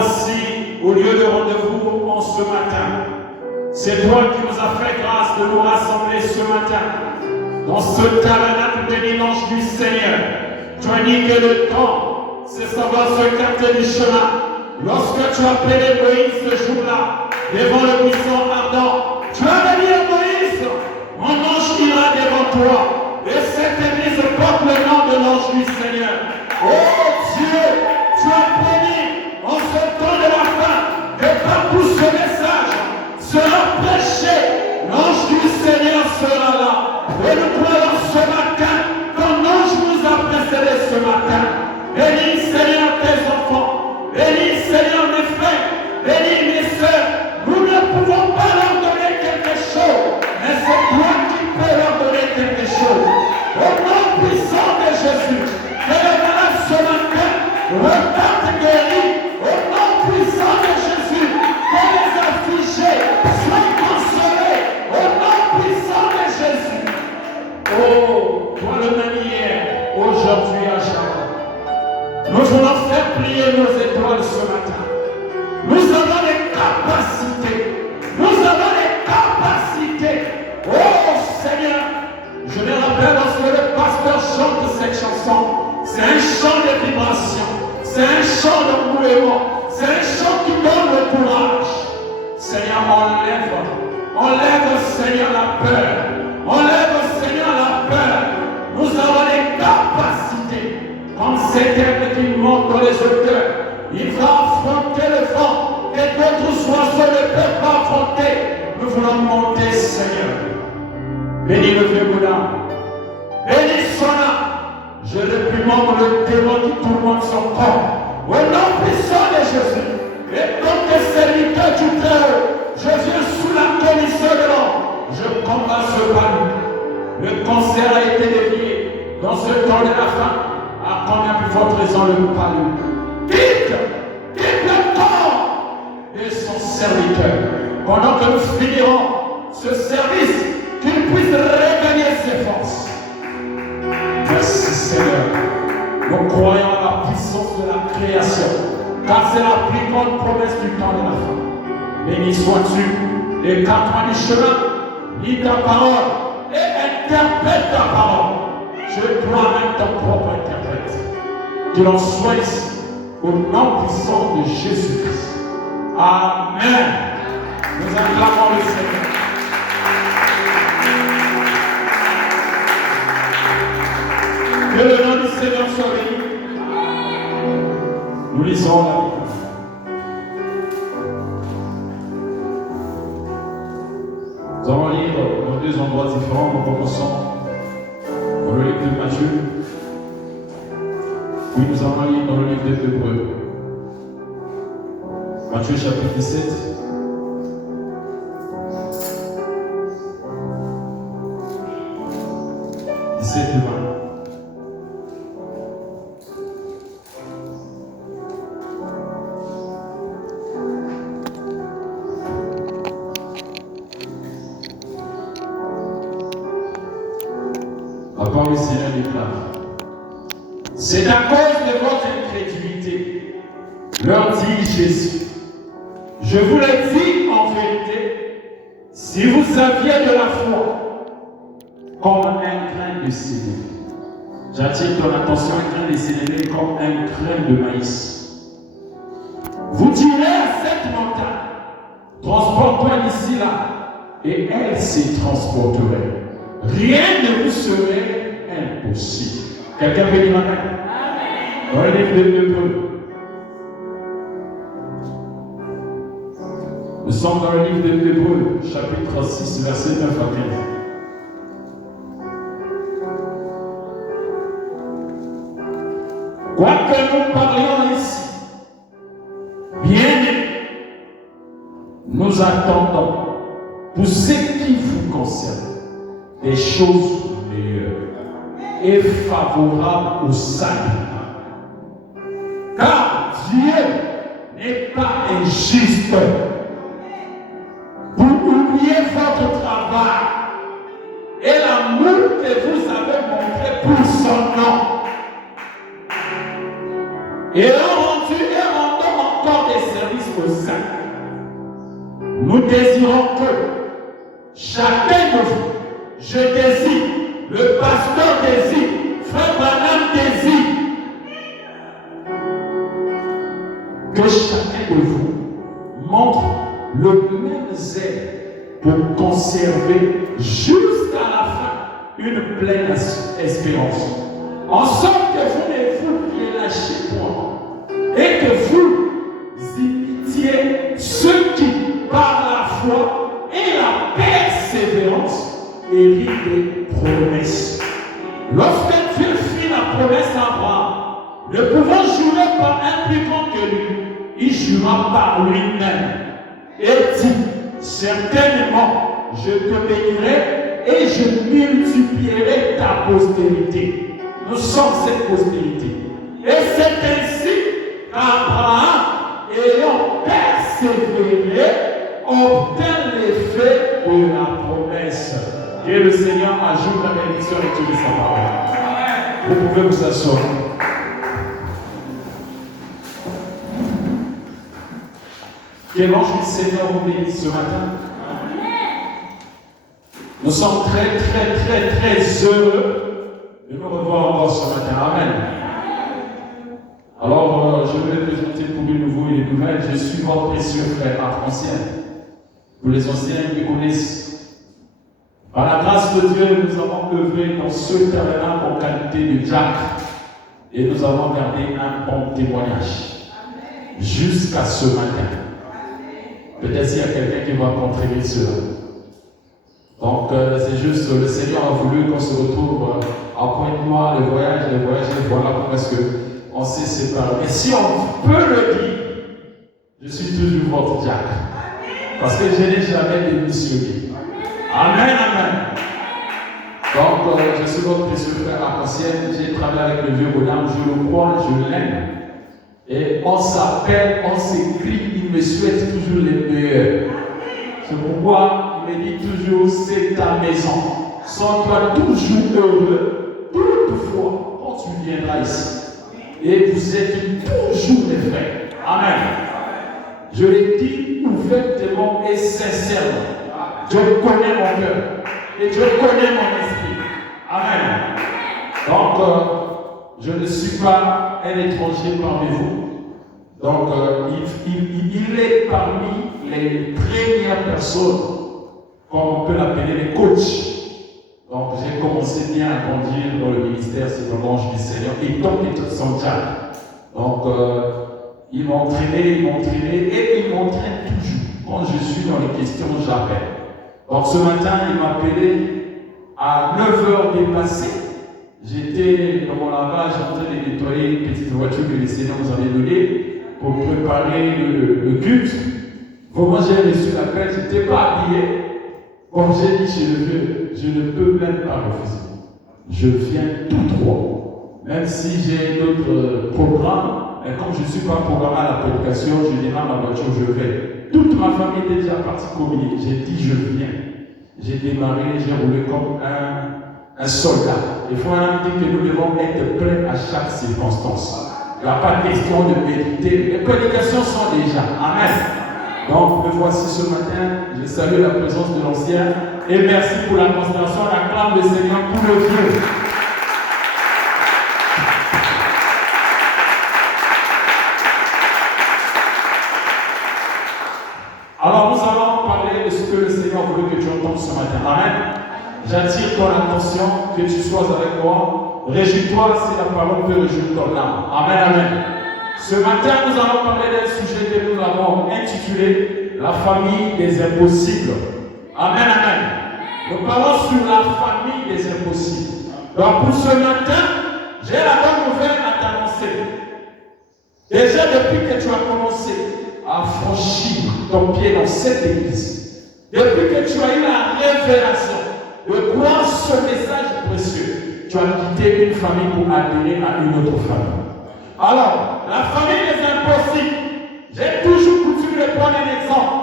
voici au lieu de rendez-vous en ce matin. C'est toi qui nous as fait grâce de nous rassembler ce matin dans ce tabernacle de dimanche du Seigneur. Tu as dit que le temps, c'est savoir s'écarter du chemin. Lorsque tu as appelé Moïse ce jour-là, devant le buisson ardent, tu as dit à Moïse, mon ange ira devant toi, et cette église porte le nom de l'ange du Seigneur. Oh Dieu, tu as promis en ce temps de la fin que partout ce message sera prêché, l'ange du Seigneur sera là. Et nous croyons ce matin, ton ange nous a précédés ce matin. Bénis Seigneur tes enfants, bénis Seigneur mes frères, bénis mes sœurs. Nous ne pouvons pas leur donner quelque chose, mais c'est toi qui peux leur donner quelque chose. Au nom puissant de Jésus, que les malades ce matin repartent guéris. Au nom puissant de Jésus, que les affligés soient consolés. Au nom puissant de Jésus. Oh, toi le même hier, aujourd'hui à jamais. Nous voulons faire plier nos étoiles ce matin. Nous avons des capacités. Nous avons des capacités. Oh Seigneur, je me rappelle lorsque le pasteur chante cette chanson. C'est un chant de vibration. C'est un chant de mouvement. C'est un chant qui donne le courage. Seigneur, enlève Seigneur la peur. Enlève Seigneur la peur. Nous avons des capacités. Comme cet aigle qui monte dans les hauteurs, il va affronter le vent et d'autres oiseaux ne peuvent pas affronter. Nous voulons monter, Seigneur. Bénis le vieux Bouddha. Bénis son âme. Je réprimande le démon qui tourmente son corps. Au nom puissant de Jésus. Et comme des serviteurs du Très-Haut, je viens sous la commission de l'homme. Je combats ce palu. Le cancer a été dévié dans ce temps de la fin. À combien plus forte raison le palu? Quitte le corps de son serviteur. Pendant que nous finirons ce service, qu'il puisse regagner ses forces. Merci Seigneur. Nous croyons à la puissance de la création, car c'est la plus grande promesse du temps de la fin. Béni sois-tu, les quatre coins du chemin, lis ta parole et interprète ta parole. Tu es toi-même ton propre interprète. Qu'il en soit ici, au nom puissant de Jésus-Christ. Amen. Nous acclamons le Seigneur. Que le nom du Seigneur soit béni. Nous lisons la Bible. Nous allons lire dans deux endroits différents. Nous commençons dans le livre de Matthieu. Puis nous allons lire dans le livre des Hébreux. Matthieu chapitre 17. Et 20. La parole du Seigneur déclare: c'est à cause de votre incrédulité, leur dit Jésus. Je vous l'ai dit en vérité, si vous aviez de la foi, comme un grain de sénévé. J'attire ton attention, un grain de sénévé comme un grain de maïs. Vous direz à cette montagne, transporte-toi d'ici là, et elle s'y transporterait. Rien ne vous serait impossible. Quelqu'un peut dire Amen? Dans le livre de Hébreux. Nous sommes dans le livre de Hébreux, chapitre 6, verset 9 à 15. Quoique nous parlions ici, bien, nous attendons, pour ce qui vous concerne, des choses meilleures et favorables au salut. Car Dieu n'est pas injuste pour oublier votre travail et l'amour que vous avez montré pour son nom. Et rendant encore des Saint. Nous désirons que chacun de vous, je désire, le pasteur désire, frère Branham désire, que chacun de vous montre le même zèle pour conserver jusqu'à la fin une pleine espérance. En sorte que vous ne vous relâchez point et que vous imitiez ceux qui, par la foi et la persévérance, héritent des promesses. Lorsque Dieu fit la promesse à Abraham, ne pouvant jurer par un plus grand que lui, il jura par lui-même et dit, certainement, je te bénirai et je multiplierai ta postérité. Nous sommes cette postérité. Et c'est ainsi qu'Abraham, ayant persévéré, obtint l'effet de la promesse. Et le Seigneur ajoute la bénédiction et utilise sa parole. Vous pouvez vous asseoir. Que l'ange du Seigneur vous bénisse ce matin. Nous sommes très heureux de nous revoir encore ce matin. Amen. Alors, je vais me présenter pour les nouveaux et les nouvelles. Je suis votre précieux frère ancien. Pour les anciens qui connaissent. Par la grâce de Dieu, nous avons œuvré dans ce tabernacle en qualité de diacre. Et nous avons gardé un bon témoignage. Jusqu'à ce matin. Peut-être s'il y a quelqu'un qui va contribuer cela. Donc, c'est juste, le Seigneur a voulu qu'on se retrouve à Pointe-Noire, le voyage, et voilà pourquoi est-ce qu'on s'est séparés. Mais si on peut le dire, je suis toujours votre diacre. Parce que je n'ai jamais démissionné. Amen, amen. Donc, je suis votre précieux frère arc-en-ciel. J'ai travaillé avec le vieux bonhomme, je le crois, je l'aime. Et on s'appelle, on s'écrit, il me souhaite toujours les meilleurs. C'est pourquoi il me dit toujours, c'est ta maison. Sois-toi toujours heureux, toutefois, quand tu viendras ici. Et vous êtes toujours des frères. Amen. Je l'ai dit ouvertement et sincèrement. Dieu connaît mon cœur. Et Dieu connaît mon esprit. Amen. Donc, je ne suis pas un étranger parmi vous. Donc, il est parmi les premières personnes, comme on peut l'appeler les coachs. Donc, j'ai commencé bien à grandir dans le ministère, c'est dans l'ange du Seigneur, et tant que son diable. Donc, il m'entraînait et il m'entraîne toujours. Quand je suis dans les questions, j'appelle. Donc, ce matin, il m'a appelé à 9h dépassées. J'étais dans mon lavage en train de nettoyer une petite voiture que le Seigneur nous avait donnée pour préparer le culte. Comment j'ai reçu l'appel, je n'étais pas habillé. Comme j'ai dit chez le vieux, je ne peux même pas refuser. Je viens tout droit. Même si j'ai d'autres programmes, mais comme je ne suis pas programmé à la prédication, je démarre ma voiture, je vais. Toute ma famille était déjà partie communiquer. J'ai dit, je viens. J'ai démarré, j'ai roulé comme un soldat. Il faut dire que nous devons être prêts à chaque circonstance. Il n'y a pas de question de méditer. Les prédications sont déjà. Amen. Donc, me voici ce matin. Je salue la présence de l'ancien. Et merci pour la considération. Acclame le Seigneur pour le vieux. Alors, nous allons parler de ce que le Seigneur veut que tu entendes ce matin. Amen. J'attire ton attention, que tu sois avec moi. Réjouis-toi si la parole peut réjouir ton âme. Amen, amen. Ce matin, nous allons parler d'un sujet que nous avons intitulé La famille des impossibles. Amen, amen. Nous parlons sur la famille des impossibles. Donc, pour ce matin, j'ai la bonne nouvelle à t'annoncer. Déjà, depuis que tu as commencé à franchir ton pied dans cette église, depuis que tu as eu la révélation de croire ce message précieux, tu as quitté une famille pour adhérer à une autre famille. Alors, la famille des impossibles, j'ai toujours coutume de prendre un exemple.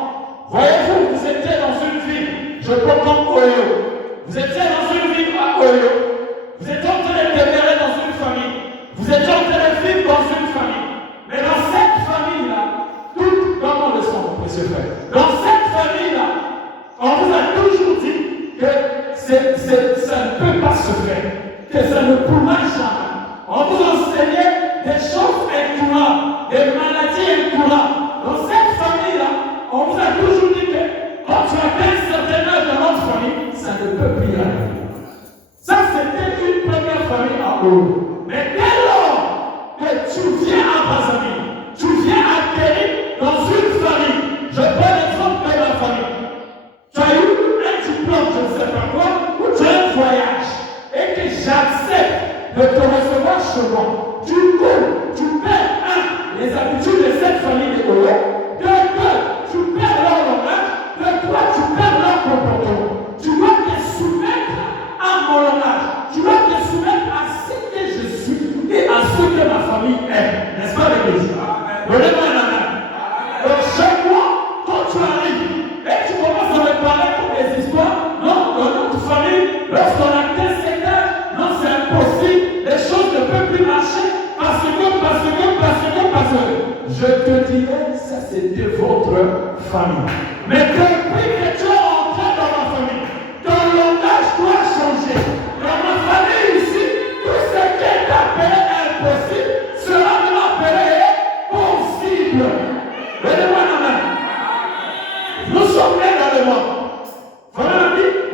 Voyez-vous, vous étiez dans une ville, je prends comme Oyo. Vous étiez dans une ville à Oyo. Vous étiez en train de demeurer dans une famille. Vous étiez en train de vivre dans une famille. Mais dans cette famille-là, tout comme on rencontrer ce frère. Dans cette famille-là, on vous a toujours dit que ça ne peut pas se faire, que ça ne pourra jamais. On vous enseignait des choses incurables, des maladies incurables. Dans cette famille-là, on vous a toujours dit que quand tu as un certain âge dans notre famille, ça ne peut plus arriver. Ça, c'était une première famille à eau. Mais dès lors que tu viens à Brazzaville, tu viens atterrir dans une famille, je prends l'exemple de ma famille. Tu as eu un diplôme, je ne sais pas quoi, ou tu as un voyage, et que j'accepte de te recevoir chez moi. Du coup, tu perds les habitudes de cette famille de Olo, tu perds leur langage, tu perds leur comportement. Tu dois te soumettre à mon langage. Tu dois te soumettre à ce que je suis et à ce que ma famille est. N'est-ce pas l'église? Donnez-moi la main. Donc chaque mois, quand tu arrives et tu commences à me parler pour des histoires, non, dans notre famille, lorsqu'on a 15 ans, non, c'est impossible, les choses ne peuvent plus marcher parce que. Je te dirais, ça c'était votre famille. Mais depuis que tu es entré dans ma famille, ton langage doit changer. Dans ma famille ici, tout ce qui est appelé impossible sera appelé possible. Donnez-moi la main. Nous sommes nés dans le monde. Voilà,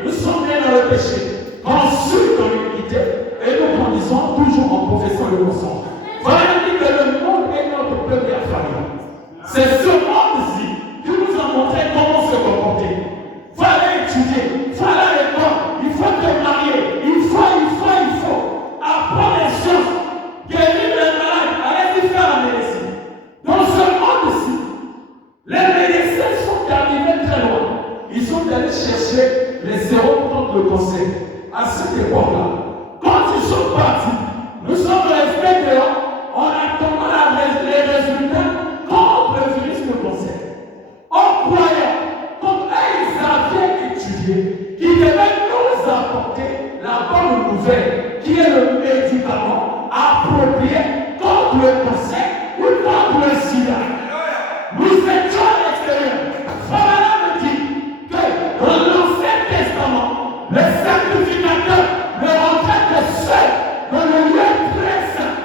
nous sommes nés dans le péché. Ensuite, dans l'humilité, et nous grandissons toujours en professant le mensonge. Voilà, dit que le monde est notre première famille. C'est ce monde-ci qui nous a montré comment se comporter. Il faut aller étudier, il faut aller à l'école, il faut te marier, il faut. Apprendre les choses, guérir les malades, allez-y faire la médecine. Dans ce monde-ci, les médecins sont arrivés très loin. Ils sont allés chercher les zéros contre le cancer. À cette époque-là, quand ils sont partis, nous sommes restés dehors. On attendant les résultats contre le virus de cancer. En croyant, comme ils avaient étudié, qu'ils devaient nous apporter la bonne nouvelle, qui est le médicament approprié contre le cancer ou contre le sida. Nous étions à l'extérieur. Voilà me dit que dans l'Ancien Testament, le sacrificateur ne rentrait que seul dans le lieu très saint.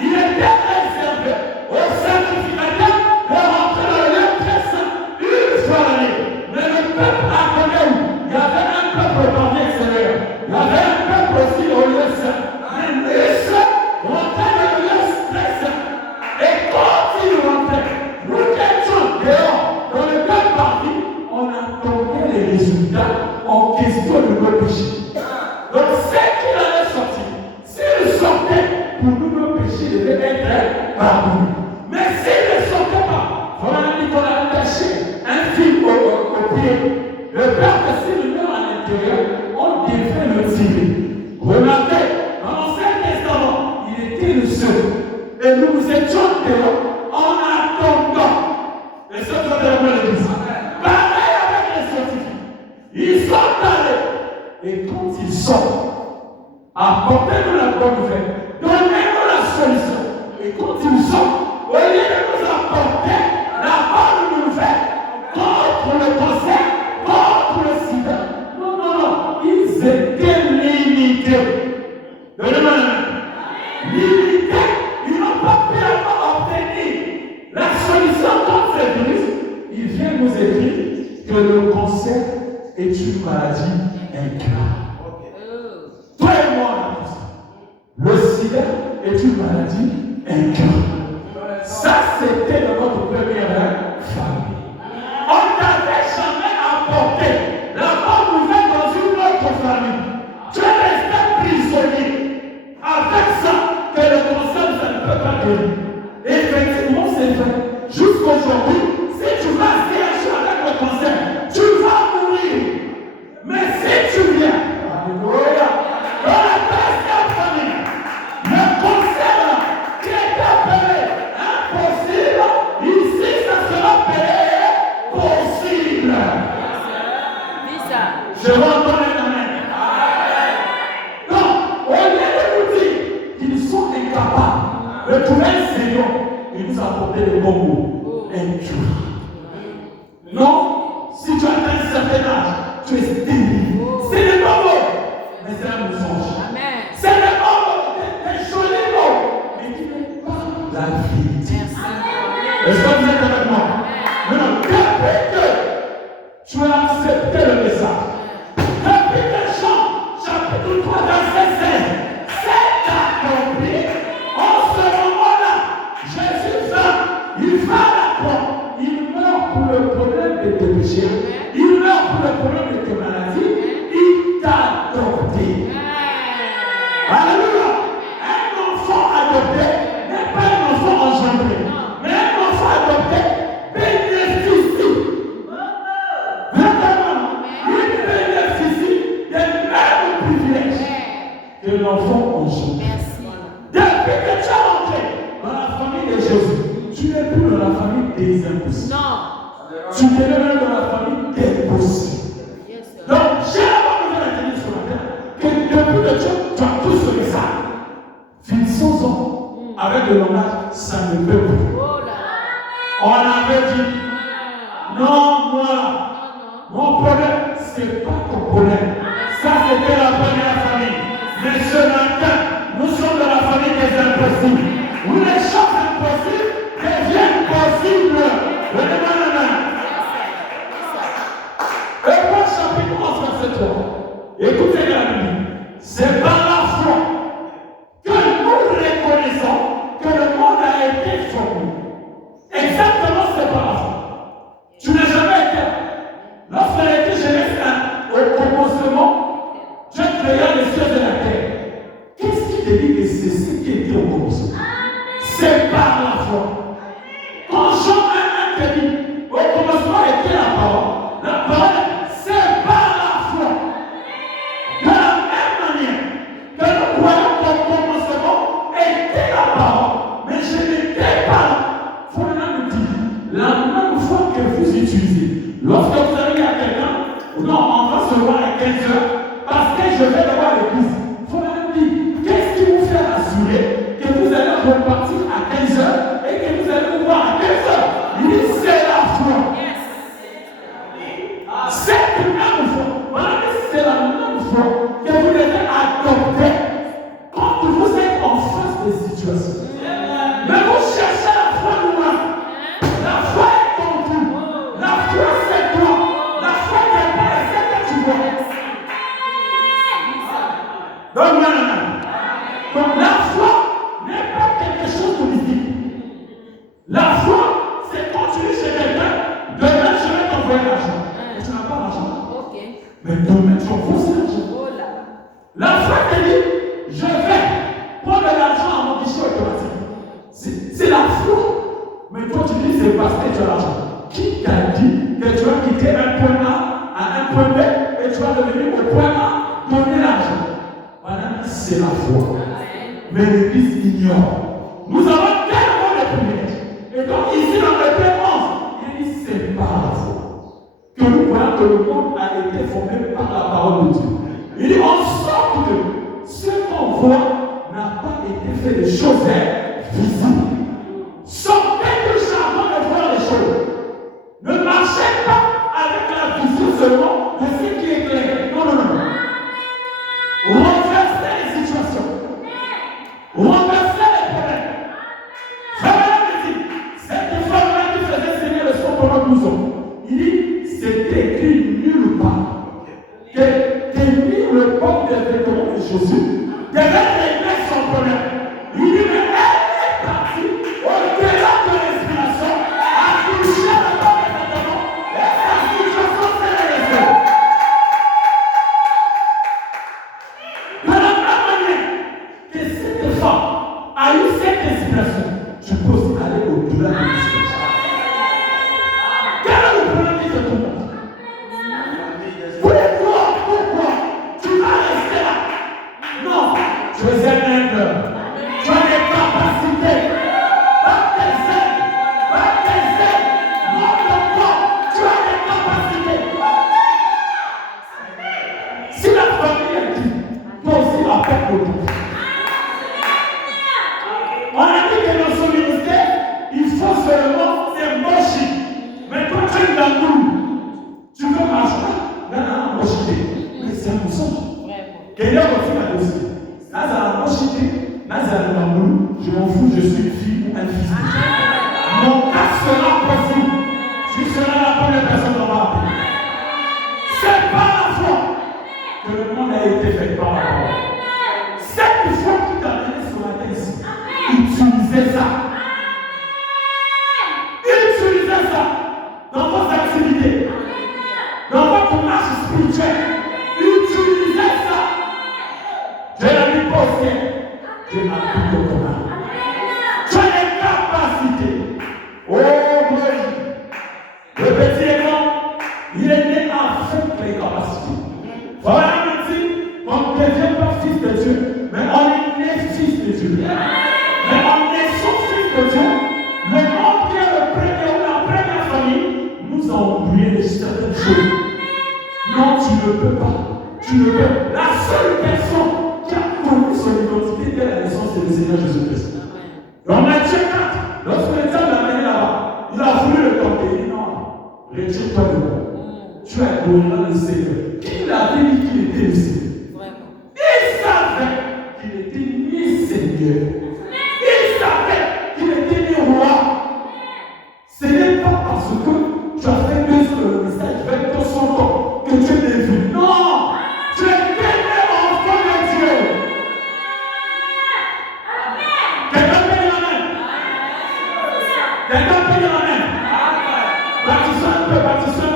Il était réservé au sacrificateur de rentrer dans le lieu très saint une fois l'année. Mais le peuple a connu où il y avait un peuple parmi extérieur. Il y avait un peuple aussi au lieu saint. Mais les saints rentraient dans le lieu très saint. Et quand ils rentraient, nous étions dehors dans le peuple parmi, on attendait les résultats en question de nos péchés. Donc c'est qu'il allait sortir. S'il sortait, pour nous, nos péchés devaient être pardonnés. Mais s'il ne sortait pas, voilà qu'on a attaché un fil au pied. Le père, s'il meurt à l'intérieur, on devait le tirer. Remarquez, dans l'Ancien Testament, il était le seul. Et nous étions dehors en attendant. Les sœurs sont de l'église. Pareil avec les scientifiques. Ils sont allés. Et quand ils sortent, apportez-nous la bonne nouvelle. Donnez-nous la solution. Et quand ils sortent, au lieu de nous apporter la bonne nouvelle contre le cancer, contre le sida, non, ils étaient limités. Donnez-moi la main. Limités. Ils n'ont pas pu obtenir la solution contre ce virus. Il vient nous écrire que le cancer est une maladie incurable. Toi et moi, le sida est une maladie incurable. Ça, c'était dans notre première famille. On n'avait jamais apporté la bonne nouvelle dans une autre famille. Tu es resté prisonnier. Avec ça, que le cancer, ça ne peut pas guérir. Effectivement, c'est vrai. Jusqu'aujourd'hui, si tu vas essayer avec le cancer, tu vas mourir. Mais si tu viens, alléluia, dans la deuxième famille, le cancer qui est appelé impossible, ici ça sera appelé possible. Je vais entendre un amen. Donc, au lieu de nous dire qu'ils sont incapables de trouver un Seigneur, ils nous apportent le bon mot. tu es. Non, si tu atteins un certain âge, tu es stérile. C'est des mots, mais c'est un mensonge. C'est des mots, des jolis mots, mais qui n'est pas la vérité. Est-ce que vous êtes avec moi? Maintenant, depuis que tu as accepté le message, depuis que Jean, chapitre 3, verset 16, c'est accompli, en ce moment-là, Jésus vint, il va à la croix, il meurt pour le problème de tes péchés, il meurt pour le problème de tes maladies, il t'a adopté. Alléluia! Un enfant adopté n'est pas un enfant engendré, mais un enfant adopté bénéficie. Vraiment, il bénéficie des mêmes privilèges que l'enfant engendré. Depuis que tu es rentré dans la famille de Jésus, tu n'es plus dans la famille des impossibles. Tu es même dans la famille des possibles. Donc, j'ai la bonne nouvelle à te dire ce matin que depuis que tu as tout ce message, finissons-en avec le langage, ça ne peut plus. On avait dit, non, moi, mon problème, ce n'est pas ton problème. Ça, c'était la première famille. Mais ce matin, nous sommes dans la famille des impossibles. Où les choses impossibles deviennent possibles. Donnez-moi la main. Hébreux chapitre 11, verset 3. Écoutez la Bible. C'est par la foi que nous reconnaissons que le monde a été formé. Exactement, c'est par la foi. Tu n'as jamais été. Lorsqu'on a été Genèse 1, au commencement, Dieu créa les cieux et la terre. Qu'est-ce qui te dit que c'est ce qui était au commencement? C'est par la foi. Quand Jean 1 te dit, au commencement était la parole, c'est par la foi. De la même manière que nous croyons qu'au commencement était la parole, mais je n'étais pas là. Il faut maintenant nous dire, la même foi que vous utilisez, lorsque vous allez à quelqu'un, non, on va se voir à 15 heures, parce que je vais le voir à l'église. Il faut maintenant dire, qu'est-ce qui vous fait assurer que vous allez repartir à 15 heures et que vous allez vous voir à 15 heures? Il dit, c'est la foi. C'est la même foi. Voilà, c'est la même foi que vous devez adopter quand vous êtes en face des situations. Mais vous cherchez la foi loin. La foi est en vous. La foi, c'est toi. La foi n'est pas celle que tu vois. Donc, maintenant, donc la foi n'est pas quelque chose de mystique. La foi, c'est quand tu dis chez quelqu'un, demain je vais t'envoyer l'argent. Et tu n'as pas l'argent. Mais demain tu envoies l'argent. La foi te dit, je vais prendre l'argent à mon guichet automatique. C'est la foi. Mais toi tu dis, c'est parce que tu as l'argent. Qui t'a dit que tu vas quitter un point A à un point B et tu vas revenir au point A, donner l'argent? Madame, c'est la foi. Mais l'Église ignore. Nous avons tellement de privilèges. Et donc ici dans le verset 11, il dit, c'est par la foi que nous voyons que le monde a été formé par la parole de Dieu. Il dit, en sorte que ce qu'on voit n'a pas été fait de choses visibles. Sortez du charbon de voir les choses. Ne marchez pas avec la vision seulement de ce qui est clair. Non, non, non. Renversez les situations. Renversez les problèmes. Frère, cette femme-là qui faisait saigner le sang pendant 12 ans, il dit, c'était écrit nulle part que mis le port des vêtements de Jésus devait régler son problème. Il dit, mais elle est partie au-delà de l'inspiration, à toucher le port des vêtements, et sa situation s'est réglée. De la même manière que cette femme a eu cette inspiration, tu peux aussi aller au-delà de l'inspiration. Quel est le problème qui se trouve? Pourquoi tu vas rester là? Non, je vais je suis une fille ou un fils de Dieu. Mon cas sera possible. Tu seras la première personne dans ma vie. C'est par la foi que le monde a été fait par la parole. Cette foi qui t'a amené sur la terre ici, utilisez ça. Utilisez ça dans vos activités, dans votre marche spirituelle. Utilisez ça. Dieu l'a mis pas au ciel. Dieu m'a pris au commun. Tu as les capacités. Oh, gloire. Le petit élément, il est né avec les capacités. Voilà un petit, on ne devient pas fils de Dieu, mais on est né fils de Dieu. Mais on est son fils de Dieu. Le monde qui est le premier ou la première famille nous a oublié de certaines choses. Non, tu ne peux pas. Tu ne peux. La seule personne qui a connu son identité dès la naissance, c'est le Seigneur Jésus-Christ. Dans Matthieu 4, lorsque le diable l'a amené là-bas, il a voulu le tenter. Il dit non, retire-toi de moi. Tu as glorifié le Seigneur. Il avait dit qu'il était le Seigneur. Il savait qu'il était né Seigneur. Il savait qu'il était né roi. Ce n'est pas parce que tu as fait 2 ans le message, 22 ans que tu es vu. Non! Tu es né enfant de Dieu. Quelqu'un peut dire amen. Quelqu'un peut dire amen. Bâtissons un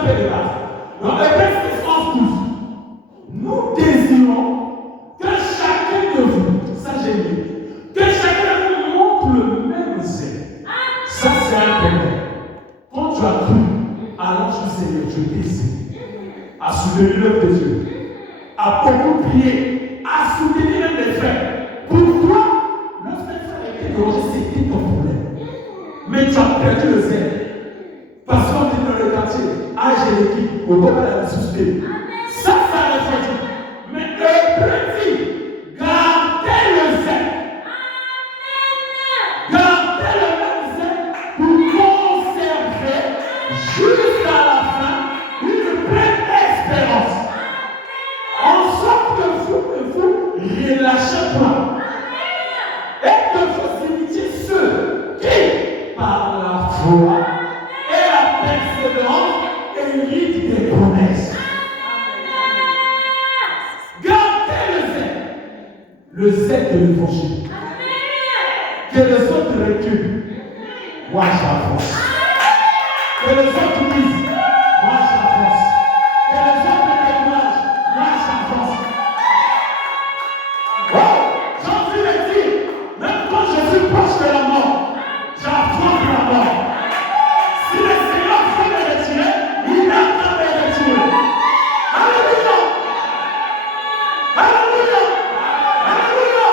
peu les bases. Dans Ephésiens 11, 12, nous désirons que chacun de vous, ça j'ai dit, que chacun de vous montre le même zèle. Ça c'est un problème. Quand tu as cru à l'ange du Seigneur, tu désires à soutenir l'œuvre de Dieu, à beaucoup prier, à soutenir même les frères. Pourquoi? Lorsque les frères étaient dérangés, c'était ton problème. Mais tu as perdu le zèle. Parce qu'on dit dans le quartier, j'ai l'équipe, au moment de la suscité. Ça refroidit. Mais le petit, gardez le zèle. Gardez le même zèle pour conserver jusqu'à la fin une pleine espérance. En sorte que vous relâchez pas. Et que vous imitiez ceux qui, par la foi, hérite des promesses. Gardez le zèle de l'évangile. Que les autres reculent. Moi j'avance. Que les autres disent. Moi j'avance. Que les autres témoignent. Moi j'avance. Oh, Jésus me dit, même quand je suis proche de la mort, j'affronte la mort. Si le Seigneur veut me retirer, il n'a qu'à me retirer. Alléluia! Alléluia! Alléluia!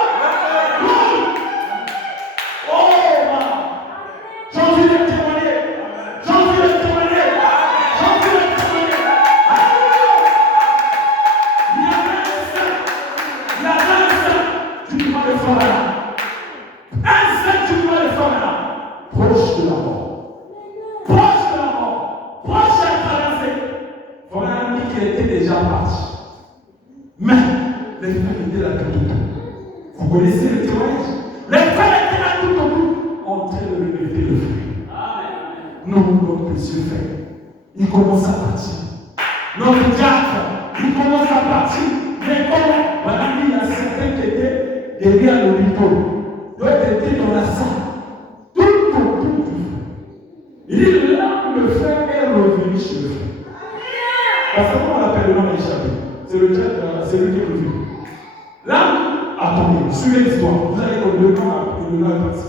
Gloire! Oh, j'ai envie de témoigner. J'ai envie de témoigner. J'ai envie de témoigner. Alléluia! Il y avait un saint du droit de Famara. Un saint du droit de Famara. Proche de la mort. Proche à traverser. On a dit qu'il était déjà parti. Mais les frères étaient là tout au bout. Vous connaissez le témoignage? Les frères étaient là tout au bout. En train de lui mettre le feu. Non, notre précieux frère. Il commence à partir. Notre diacre, il commence à partir. Mais comment? Voilà, il y a certains qui étaient derrière l'hôpital. D'autres étaient dans la salle. Tout au bout. Il dit là où le frère est revenu chez le frère. Parce que comment on l'appelle le nom échappé? C'est le diable, c'est lui qui est revenu. Là, attendez, suivez l'histoire. Vous allez comme le nom est parti.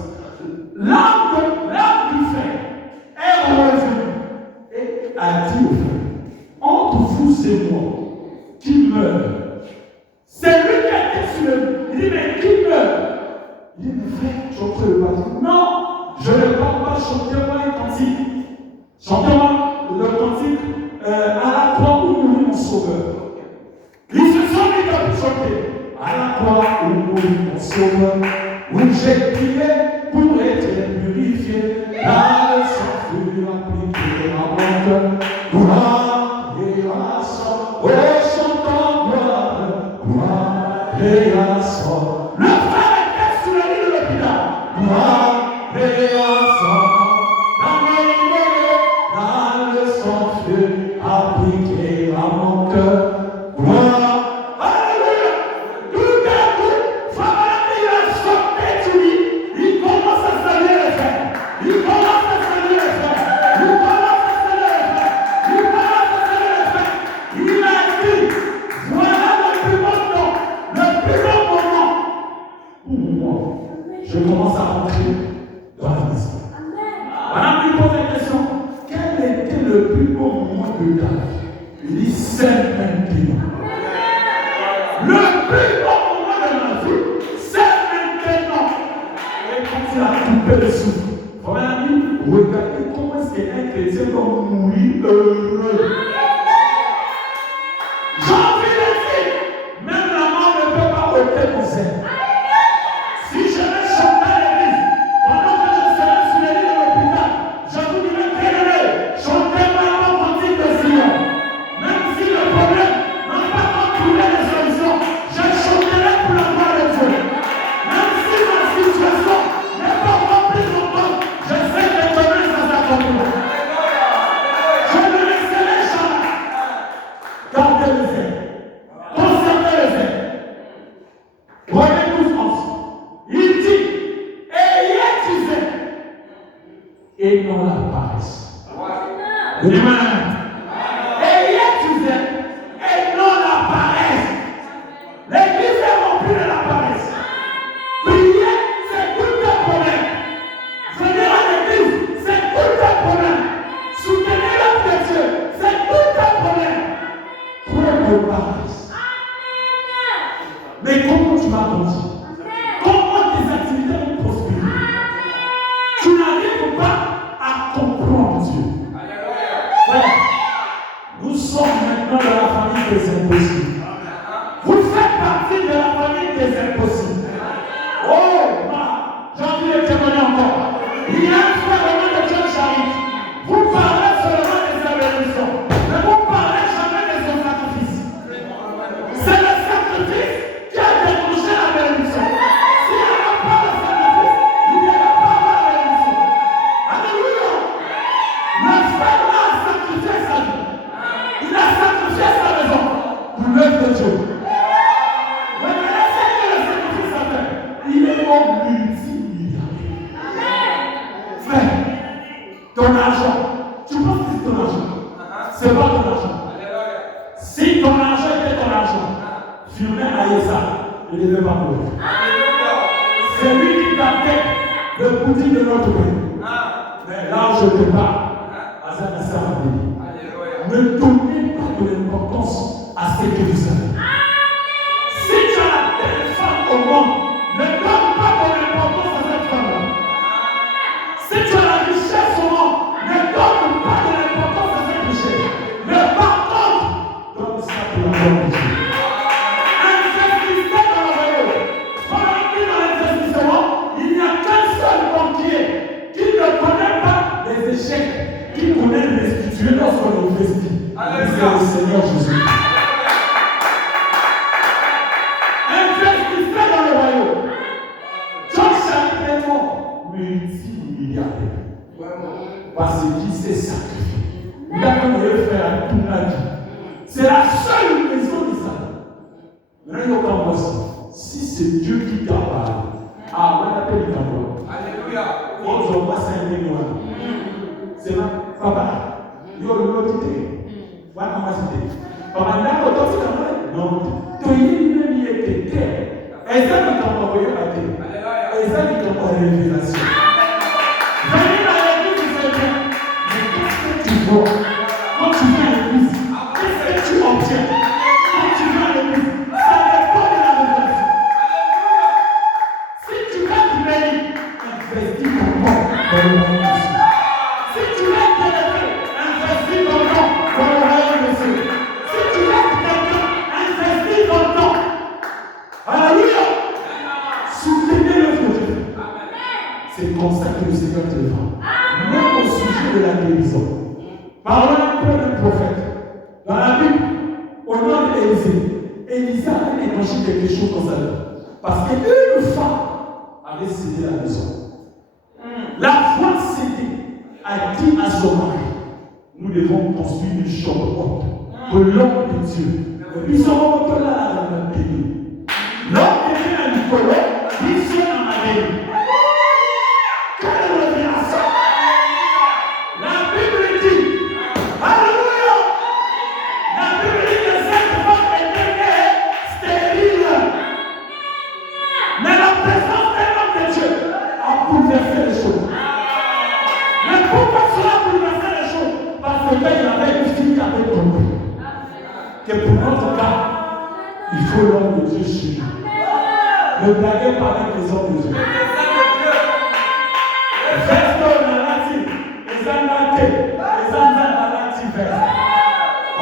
L'âme du frère est revenu et a dit au frère, entre vous et moi, qui meurt? C'est lui qui a été sur le. Il dit, mais qui meurt? Il dit, mais frère, chantez le baptême. Non, je ne parle pas, chantez-moi un cantique. Chantez-moi le cantique à la croix où mourit mon sauveur. Ils se sont mis à chanter. À la croix où mourit mon sauveur, où j'ai prié pour être purifié. Là, le sang fut appliqué à mon cœur. Gloire et à son, oh, chantons gloire et à son. Le frère était sur la ligne de l'hôpital. Gloire de ta vie. Il dit, c'est maintenant. Le plus bon moment de ma vie, c'est maintenant. Et quand il a coupé le souffle, mon ami, regardez comment est-ce qu'un chrétien va mourir heureux. J'ai envie de dire, même la mort ne peut pas ôter mon zèle. Si je vais chanter à l'église, pendant que je serai sur les lits de l'hôpital, je vous dirai bien, chantez-moi mon cantique de Sion. Même si le problème n'a pas trouvé de solution, je chanterai pour la gloire de Dieu. Même si ma situation n'est pas remplie longtemps, je sais que demain ça s'accomplit. Je ne laisserai jamais. Gardez le zèle. Conservez le zèle. Romains 12:11. Il dit, ayez du zèle et non la paresse. Amen. Ayez du zèle et non la paresse. L'église est remplie de la paresse. Prier, c'est tout un problème. Venir à l'église, c'est tout un problème. Soutenir l'œuvre de Dieu, c'est tout un problème. Trop de paresse. Mais comment tu vas grandir? Comment tes activités vont prospérer? Tu n'arrives pas à comprendre Dieu. Frère, nous sommes maintenant dans la famille des impossibles. Vous faites partie de la famille des impossibles. Oh, j'ai envie de témoigner encore. Il y a un frère au nom de Dieu Charite. Vous parlez seulement des aberrations, mais vous ne parlez jamais de son sacrifice. C'est le sacrifice qui a déclenché la bénédiction. S'il n'y a pas de sacrifice, il n'y a pas de bénédiction. Alléluia. Le frère a sacrifié sa vie. Il a sacrifié sa maison pour l'œuvre de Dieu. Regardez ce que le sacrifice a fait. Il est mort multimilliardaire. Frère, ton argent, tu penses que c'est ton argent? C'est pas ton argent. Si ton argent était ton argent, Firmin Aïssa, il ne devait pas mourir. C'est lui qui gardait le pudding de notre pays. Mais là, je te parle, Azanassa a dit, ne donnez pas de l'importance à ce que vous savez. Si tu as la belle femme au monde, ne donne pas de l'importance à cette femme-là. Si tu as la richesse au monde, ne donne pas de l'importance à cette richesse. Mais par contre, donne ça pour la gloire de Dieu. Investissez dans le royaume. Pendant que dans l'investissement, il n'y a qu'un seul banquier qui ne connaît pas les échecs, qui connaît les restituer lorsqu'on investit. C'est le Seigneur Jésus. Investissez dans le royaume. John Charite est mort multimilliardaire. Parce qu'il s'est sacrifié. Il a même voulu faire à toute la vie. C'est la seule maison d'Israël. Maintenant, il y a voici. Si c'est Dieu qui t'a parlé, on appelle le tambour. Alléluia. On voit ça un témoin. C'est là, papa. Il y a l'autre idée. Voilà comment c'était. Papa, là, l'autre idée. Non. Tu es une qui était. Et ça, il t'a envoyé la tête. Et ça, il t'a envoyé la révélation. Venez à l'église, c'est bien. Mais qu'est-ce que tu vois quand tu viens à l'église? Qu'est-ce que tu obtiens quand tu viens à l'église? Ça dépend de la révélation. Si tu veux te bénir, investis ton corps dans le royaume de Dieu. Si tu veux te lever, investis ton temps dans le royaume de Dieu. Si tu veux te quelqu'un, investis ton temps. Alléluia. Soutenez l'œuvre de Dieu. C'est comme ça que le Seigneur te défend. Même au sujet de la guérison. Parlons un peu du prophète. Dans la Bible, au nom d'Élisée, Élisée avait déclenché quelque chose dans sa vie. Parce qu'une femme avait cédé la maison. La femme cédée a dit à son mari, nous devons construire une chambre haute pour l'homme de Dieu. Et puis son homme là dans la pays. L'homme qui vient à Nicolas, il vient dans la ville. Quelle révélation! La Bible dit, alléluia! La Bible dit que cette femme était née stérile. Mais la présence d'un homme de Dieu a bouleversé les choses. Mais pourquoi cela a bouleversé les choses? Parce qu'il avait une fille qui avait que pour notre cas, il faut l'homme de Dieu chez nous. Ne blaguez pas avec les hommes de Dieu.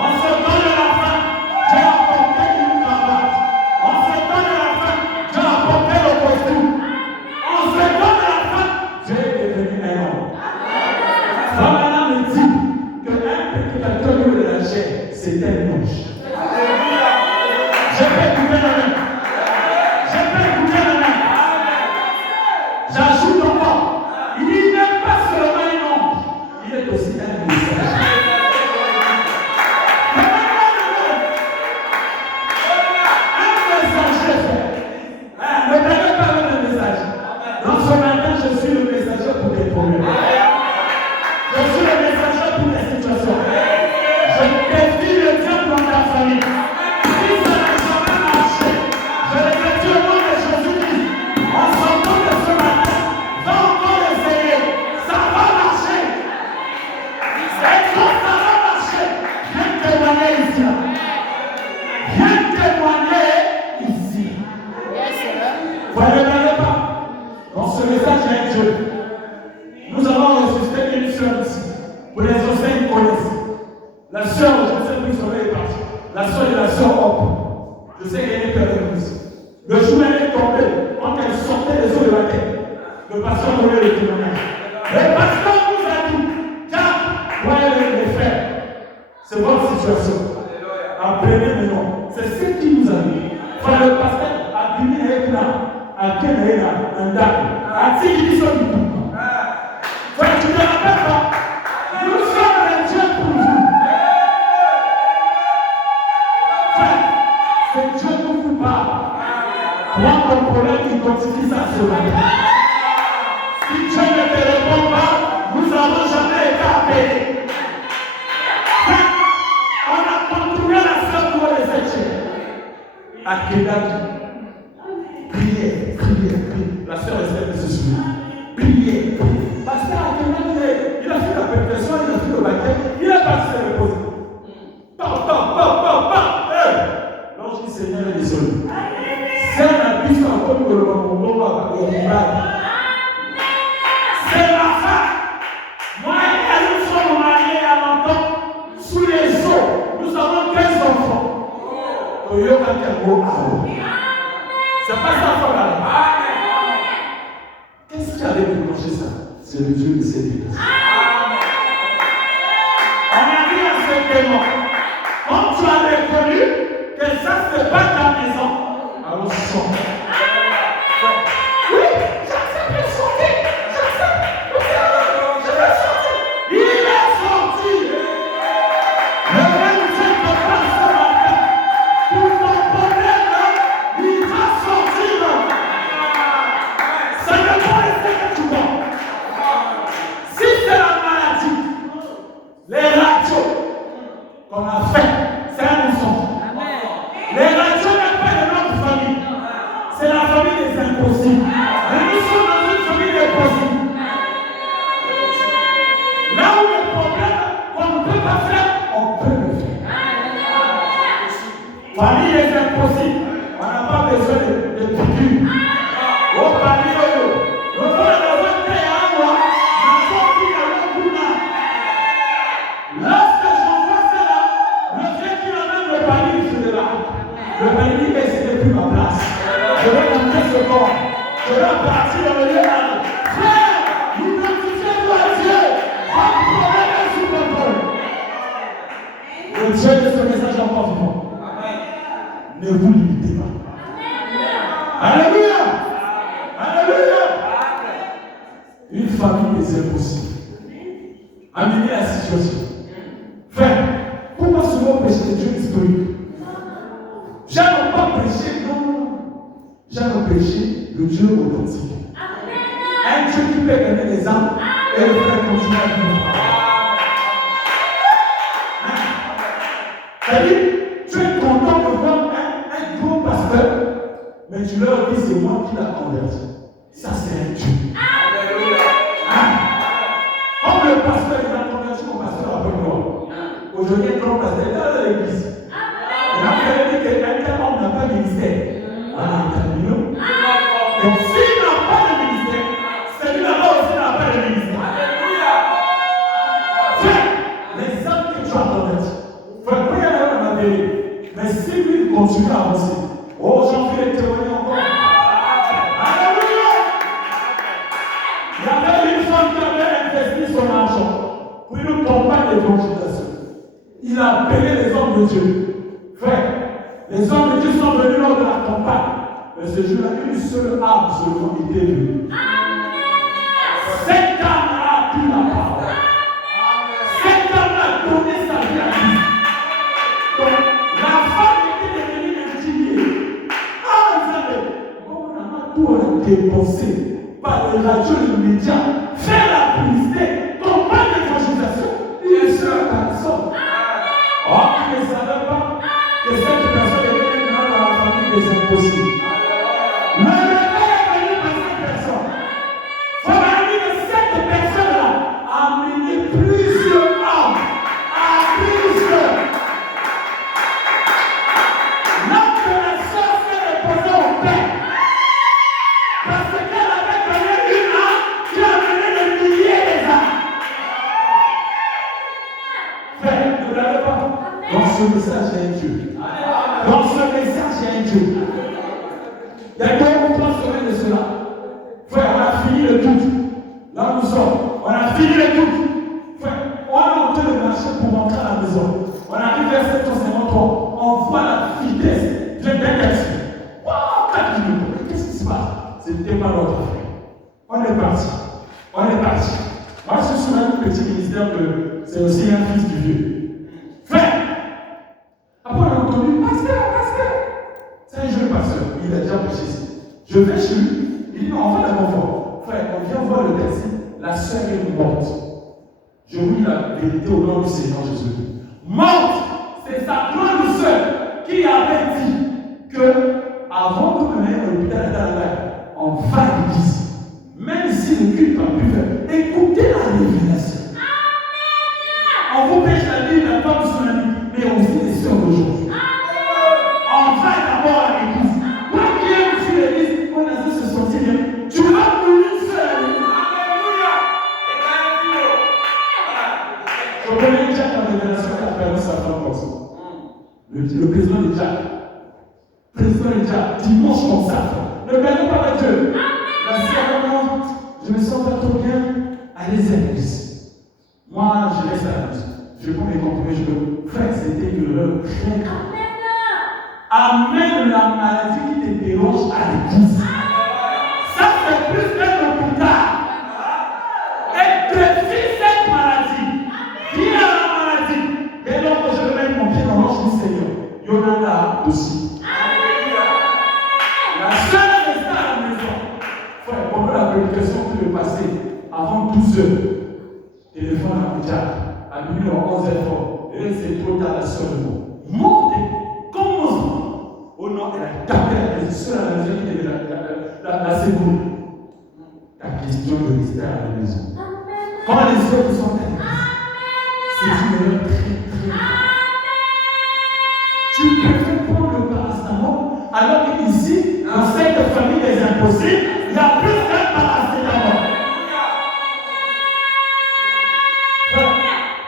On se donne la fin, Dieu a apporté une cravate. On se donne la fin, Dieu a apporté le costume. On se donne la fin, Dieu est devenu un homme. Ça maintenant me dit qu'un petit acteur de la chair, c'est un ange. Je peux écouter la main. Je peux écouter la main. J'ajoute encore, il n'est pas seulement un ange, il est aussi un messager. Qu'est-ce qui avait déclenché ça? C'est le Dieu de ces vies. On a dit à ce démon, comme tu as reconnu que ça c'est pas ta maison, alors sors. Oui, j'accepte de sortir. Je vais sortir. Il est sorti. Le même Dieu te passe ce matin. Pour ton problème, il va sortir. Ça ne peut pas rester que tu vois. Si c'est la maladie, les radios qu'on a fait, c'est un mensonge. Les radios n'est pas de notre famille. C'est la famille des impossibles. Mais nous sommes dans une famille des possibles. Là où le problème qu'on ne peut pas faire, on peut le faire. Famille des impossibles, on n'a pas besoin de piqûres. Oh, famille, lorsque j'en vois cela, le Dieu qui amène le panier sur le lac, le panier est c'était plus ma place. Je vais monter ce corps. Je vais partir dans le lieu là. Frère, identifiez-vous à Dieu. Votre problème est sous contrôle. Le Dieu de ce message encore vivant. Ne vous limitez pas. Alléluia. Alléluia. Une famille des impossibles. Amenez la situation. Frère, pourquoi souvent prêcher des dieux historiques? J'aime pas prêcher, non. J'aime prêcher le Dieu authentique. Un Dieu qui peut donner les âmes et le faire continuer à vivre. C'est-à-dire, tu es content de voir un gros pasteur, mais tu leur dis c'est moi qui l'ai converti. Ça, c'est un Dieu. Comme le pasteur, il a converti mon pasteur après moi. Aujourd'hui, un grand pasteur est dans l'église. on n'a pas de ministère. Voilà, terminons. Donc, s'il n'a pas de ministère, celui là-bas aussi n'a pas de ministère. Frère, les âmes que tu as commettre, frère, quand il y a la vérité, mais si lui continue à avancer, oh, j'en fais les témoigner encore. Alléluia! Il y avait une femme qui avait investi son argent pour une campagne d'évangélisation. Il a appelé les hommes de Dieu. Frère, les hommes de Dieu sont venus lors de la campagne. Mais ce jour-là, une seule âme seulement était venue. Cette âme a pris la parole. Cette âme a donné sa vie à Christ. Donc, la femme était devenue indignée. Ah, vous savez, on a tout dépensé par les radios et les médias. Faire la publicité, campagne d'évangélisation. Une seule personne. Oh, tu ne savais pas que cette personne était maintenant dans la famille des impossibles. Le réveil est venu par cette personne. Il faut dire que cette personne-là a mené plusieurs âmes à Christ. L'âme de la sœur s'est reposée au Père. Parce qu'elle avait donné une âme qui a mené des milliers d'âmes. Frère, ne l'avez pas. Dans ce message, il y a un Dieu. Dans ce message, il y a un Dieu. Il y a 2 ou 3 semaines de cela. Frère, on a fini le tout. Là où nous sommes, on a fini le tout. Frère, on est en train de marcher pour rentrer à la maison. On arrive vers 753. On voit la vitesse d'un taxi. Wow, 4 km. Qu'est-ce qui se passe? C'était pas l'autre frère. On est parti. On est parti. Moi, je suis sur un petit ministère que c'est aussi un fils du vieux. Frère, après on a entendu pasteur. C'est un jeune pasteur, il a déjà prêché ici. Je vais chez lui, il dit non, on va la confort. Frère, on vient voir le taxi, la sœur est morte. Je vous dis la vérité au nom du Seigneur Jésus. Morte, c'est sa grande sœur qui avait dit que avant que me mette à l'hôpital à Dalai, on va à l'église. Même si le culte n'a plus fait, écoutez la révélation. On vous pêche la vie, la femme sur la vie, mais aussi les sœurs d'aujourd'hui. On va d'abord à l'église. Toi qui aimes sur l'église, on a dit se sentir bien. Tu vas mourir seul. Alléluia. Je connais Jack en révélation qui a perdu sa femme comme ça. Le président de Jack. Dimanche comme ça. Ne perdez pas Dieu. La sœur, je me sens pas trop bien. Allez à l'église. Moi, je reste à la maison. Je prends mes comprimés, je peux. Frère, c'était une erreur très grave. Amène la maladie qui te dérange à l'église. Ça, c'est plus qu'un hôpital. Et défie cette maladie. Dis à la maladie. Dès lors que je vais mettre mon pied dans l'ange du Seigneur, il y en a là aussi. La seule reste à la maison. Frère, pendant la prédication qui est passée, avant 12 heures, téléphone à Jack, à minuit en 11 heures fort. Et c'est trop tard, la soeur de moi. Montez, comment? Oh non, elle a tapé la question à la maison qui était la seconde. La question de rester à la maison. Quand les autres sont à l'église, c'est une erreur très grave. Tu préfères prendre le paracétamol alors qu'ici, dans cette famille des impossibles, il y a plus qu'un paracétamol.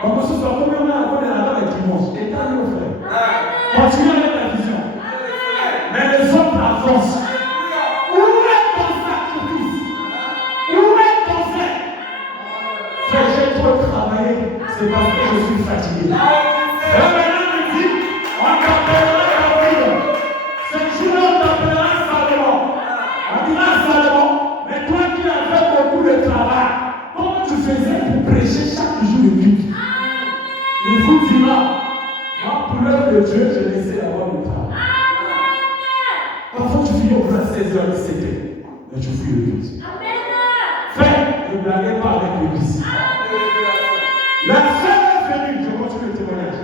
On peut se faire combien on a à la dame avec dimanche. État nos frères. Continuez avec la vision. Mais les autres avancent. Où est ton sacrifice? Où est ton fait? Frère, j'ai trop travaillé. C'est parce que je suis fatigué. Et maintenant, me dit, on t'appellera David. Ce jour-là, on t'appellera Salomon. On dira Salomon, mais toi qui as fait beaucoup de travail, comment tu faisais pour prêcher chaque jour de culte? Il vous dira, moi, pour l'œuvre de Dieu, je laissais d'avoir le travail. Parfois, tu finis au bout à 16h, 17h, mais tu fouilles le culte. Frère, ne blaguez pas avec l'église. La sœur est venue, je continue le témoignage.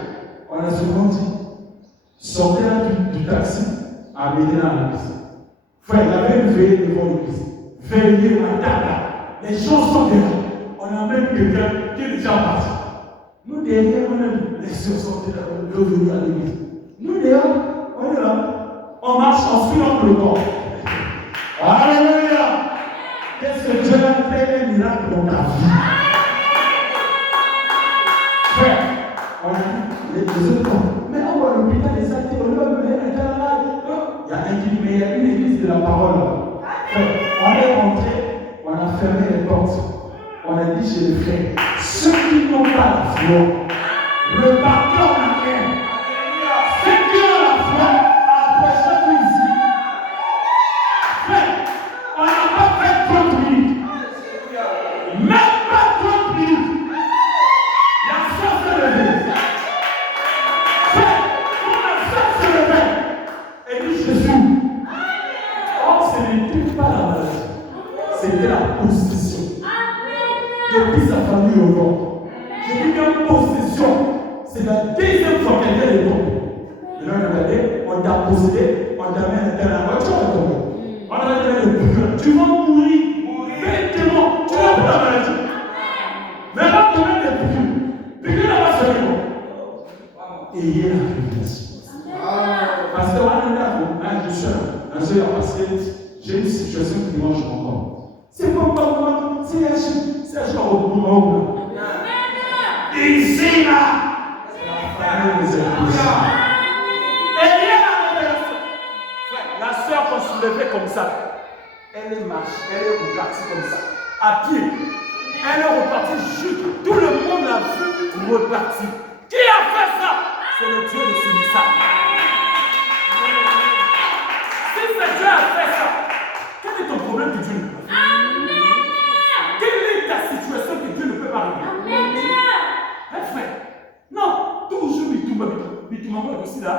On a souvent dit, sortez là du taxi, amenez la l'église. Frère, il y avait une veillée devant l'église. Veillez à table. Les gens sont derrière. On a même quelqu'un qui est déjà parti. Nous derrière, on a les sœurs sortaient là, venus à l'église. Nous derrière, on est là. On encore. Alléluia. Qu'est-ce que Dieu a fait un miracle dans ta vie? Frère, on a dit les autres temps. Mais on va à l'hôpital, les actes, on va mener un cas là. Il y a un qui dit, mais il y a une église de la parole. Frère, on est rentré, on a fermé les portes. On a dit chez les frères, ceux qui n'ont pas la foi, repartez en arrière. Ceux qui ont la foi, approchez-vous ici. Frère, on n'a pas fait 30 minutes. Même pas 30 minutes. La foi se levait. Frère, quand la foi se levait, et dit Jésus. Or, ce n'était pas la maladie, c'était la possession. Depuis sa famille au nord. J'ai dit une possession. C'est la deuxième fois qu'elle vient de tomber. Maintenant, regardez, on t'a possédé, on t'a mis dans la voiture, on t'a mis le plus. Tu vas mourir. Bêtement. Tu n'as pas la maladie. Mais on te met des piqûres. Piqûres là-bas, c'est bon. Et il y a la révélation. Parce que je suis un seul parce que j'ai une situation qui mange encore. C'est pas moi, c'est la chute. C'est genre au bout. Ici, là. Et il y a la révélation. La soeur, quand se levait comme ça, elle est marchée, elle est repartie comme ça, à pied. Elle est repartie juste. Tout le monde l'a vu repartir. Qui a fait ça? C'est le Dieu de Sélissa. Si c'est Dieu a fait ça, quel est ton problème que Dieu ne peut pas faire? Quelle est ta situation que Dieu ne peut pas régler? Eh frère, non, toujours tu m'envoies aussi là,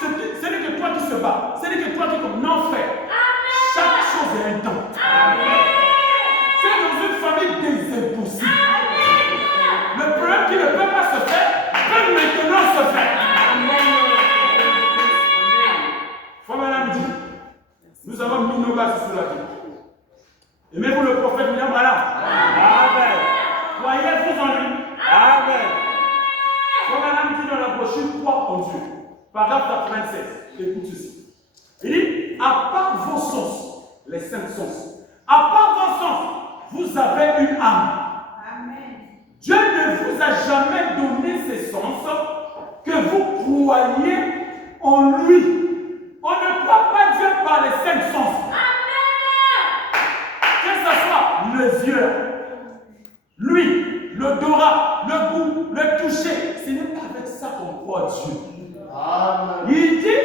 ce n'est que toi qui se bats, ce n'est que toi qui comme non frère. Chaque chose est un temps. C'est dans une famille des impossibles. Le problème qui ne peut pas se faire peut maintenant se faire. Frère Madame dit, nous avons mis nos bases sur la vie. Aimez-vous le prophète William Branham? Amen. Croyez-vous en lui? Amen. Frère Madame dit dans la brochure, croire en Dieu. Paragraphe 96. Écoute ceci. Il dit, à part vos sens, les 5 sens, à part vos sens, vous avez une âme. Amen. Dieu ne vous a jamais donné ces sens que vous croyez en lui. On ne croit pas Dieu par les 5 sens. Que ce soit les yeux, lui, l'odorat, le goût, le toucher, ce n'est pas avec ça qu'on croit Dieu. Amen. Il dit,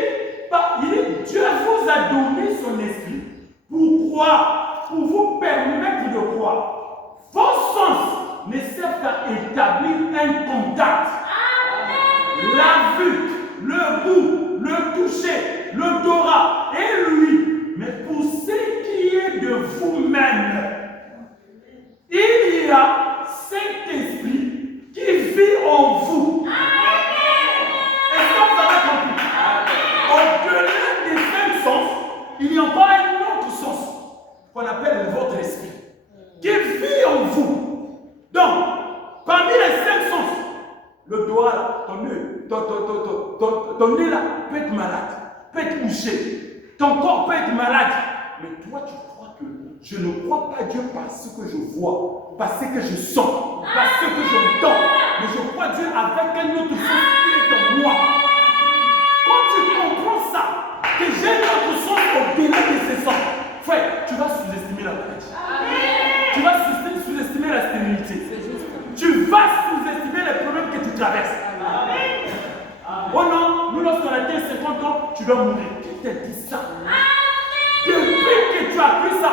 Dieu vous a donné son esprit pour croire, pour vous permettre de croire. Vos sens ne servent qu'à établir un contact. Amen. La vue, le goût, le toucher, l'odorat et lui. Mais pour ce qui est de vous-même, il y a cet esprit qui vit en vous. Est-ce que vous avez compris? Au-delà des 5 sens, il y a encore un autre sens qu'on appelle votre esprit qui vit en vous. Donc, parmi les 5 sens, le doigt, ton nez là peut être malade, peut être touché, ton corps peut être malade. Mais toi, tu crois que je ne crois pas Dieu parce que je vois, parce que je sens, parce que j'entends, mais je crois Dieu avec un autre sens qui est en moi. Quand tu comprends ça, que j'ai un autre sens au-delà de ces sens, frère, tu vas sous-estimer la maladie. Tu vas sous-estimer la stérilité. Tu vas sous-estimer les problèmes que tu traverses. Amen. Oh non, nous lorsqu'on a 50 ans, tu dois mourir. Qui t'a dit ça? Depuis que tu as pris ça,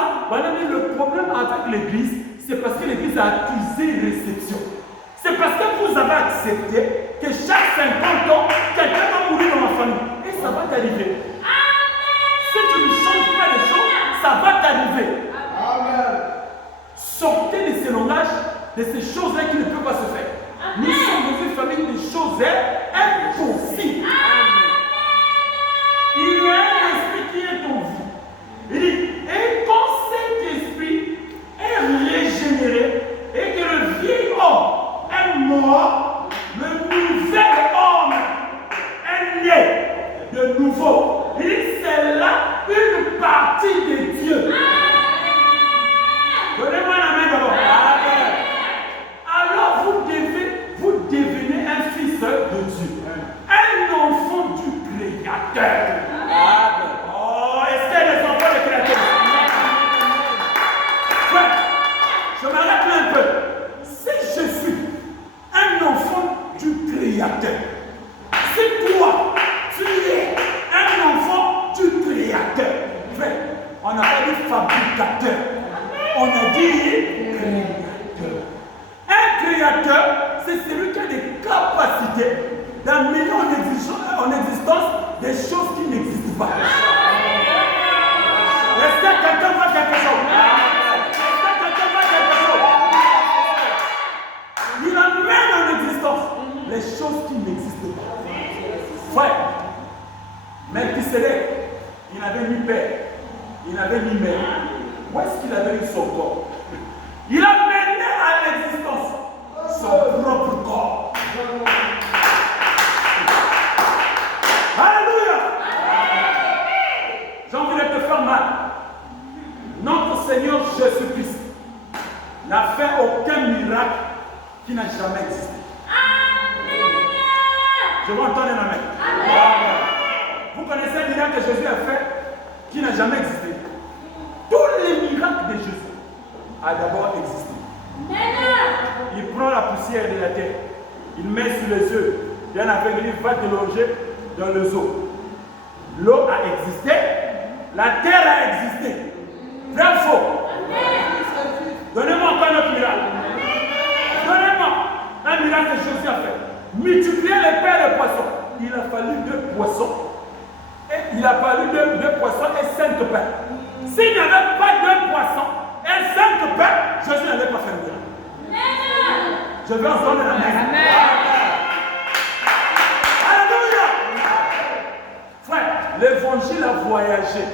le problème avec l'église, c'est parce que l'église a accusé une réception. C'est parce que vous avez accepté que chaque 50 ans, quelqu'un va mourir dans ma famille. Et ça va t'arriver. Si tu ne changes pas les choses, ça va t'arriver. Sortez de ces langages, de ces choses-là qui ne peuvent pas se faire. Nous sommes dans une famille de choses impossibles. Il y a un esprit qui est en vous. Il dit, et quand cet esprit est régénéré et que le vieil homme est mort, le nouvel homme est né de nouveau. capacité d'amener en existence des choses qui n'existent pas. Est-ce que quelqu'un voit quelque chose? Est-ce que quelqu'un voit quelque chose? Il amène en existence les choses qui n'existent pas. Frère, Melchisédek, il n'avait ni père, il n'avait ni mère. Où est-ce qu'il avait eu son corps? Il a mené à l'existence son propre corps. Alléluia! J'ai envie de te faire mal. Notre Seigneur Jésus-Christ n'a fait aucun miracle qui n'a jamais existé. Je veux entendre un amen. Vous connaissez un miracle que Jésus a fait qui n'a jamais existé? Tous les miracles de Jésus a d'abord existé. Il prend la poussière de la terre, il met sur les œufs, il y en a avec lui, va te loger dans les eaux. L'eau a existé, la terre a existé. Vrai ou faux? Donnez-moi encore un autre miracle. Donnez-moi un miracle que Jésus a fait. Multiplier les pains et les poissons. Il a fallu 2 poissons. Et il a fallu 2 poissons et 5 pains. S'il n'y avait pas 2 poissons et 5 pains, Jésus n'allait pas faire miracle. Je vais entendre la main. Alléluia. Frère, l'évangile a voyagé.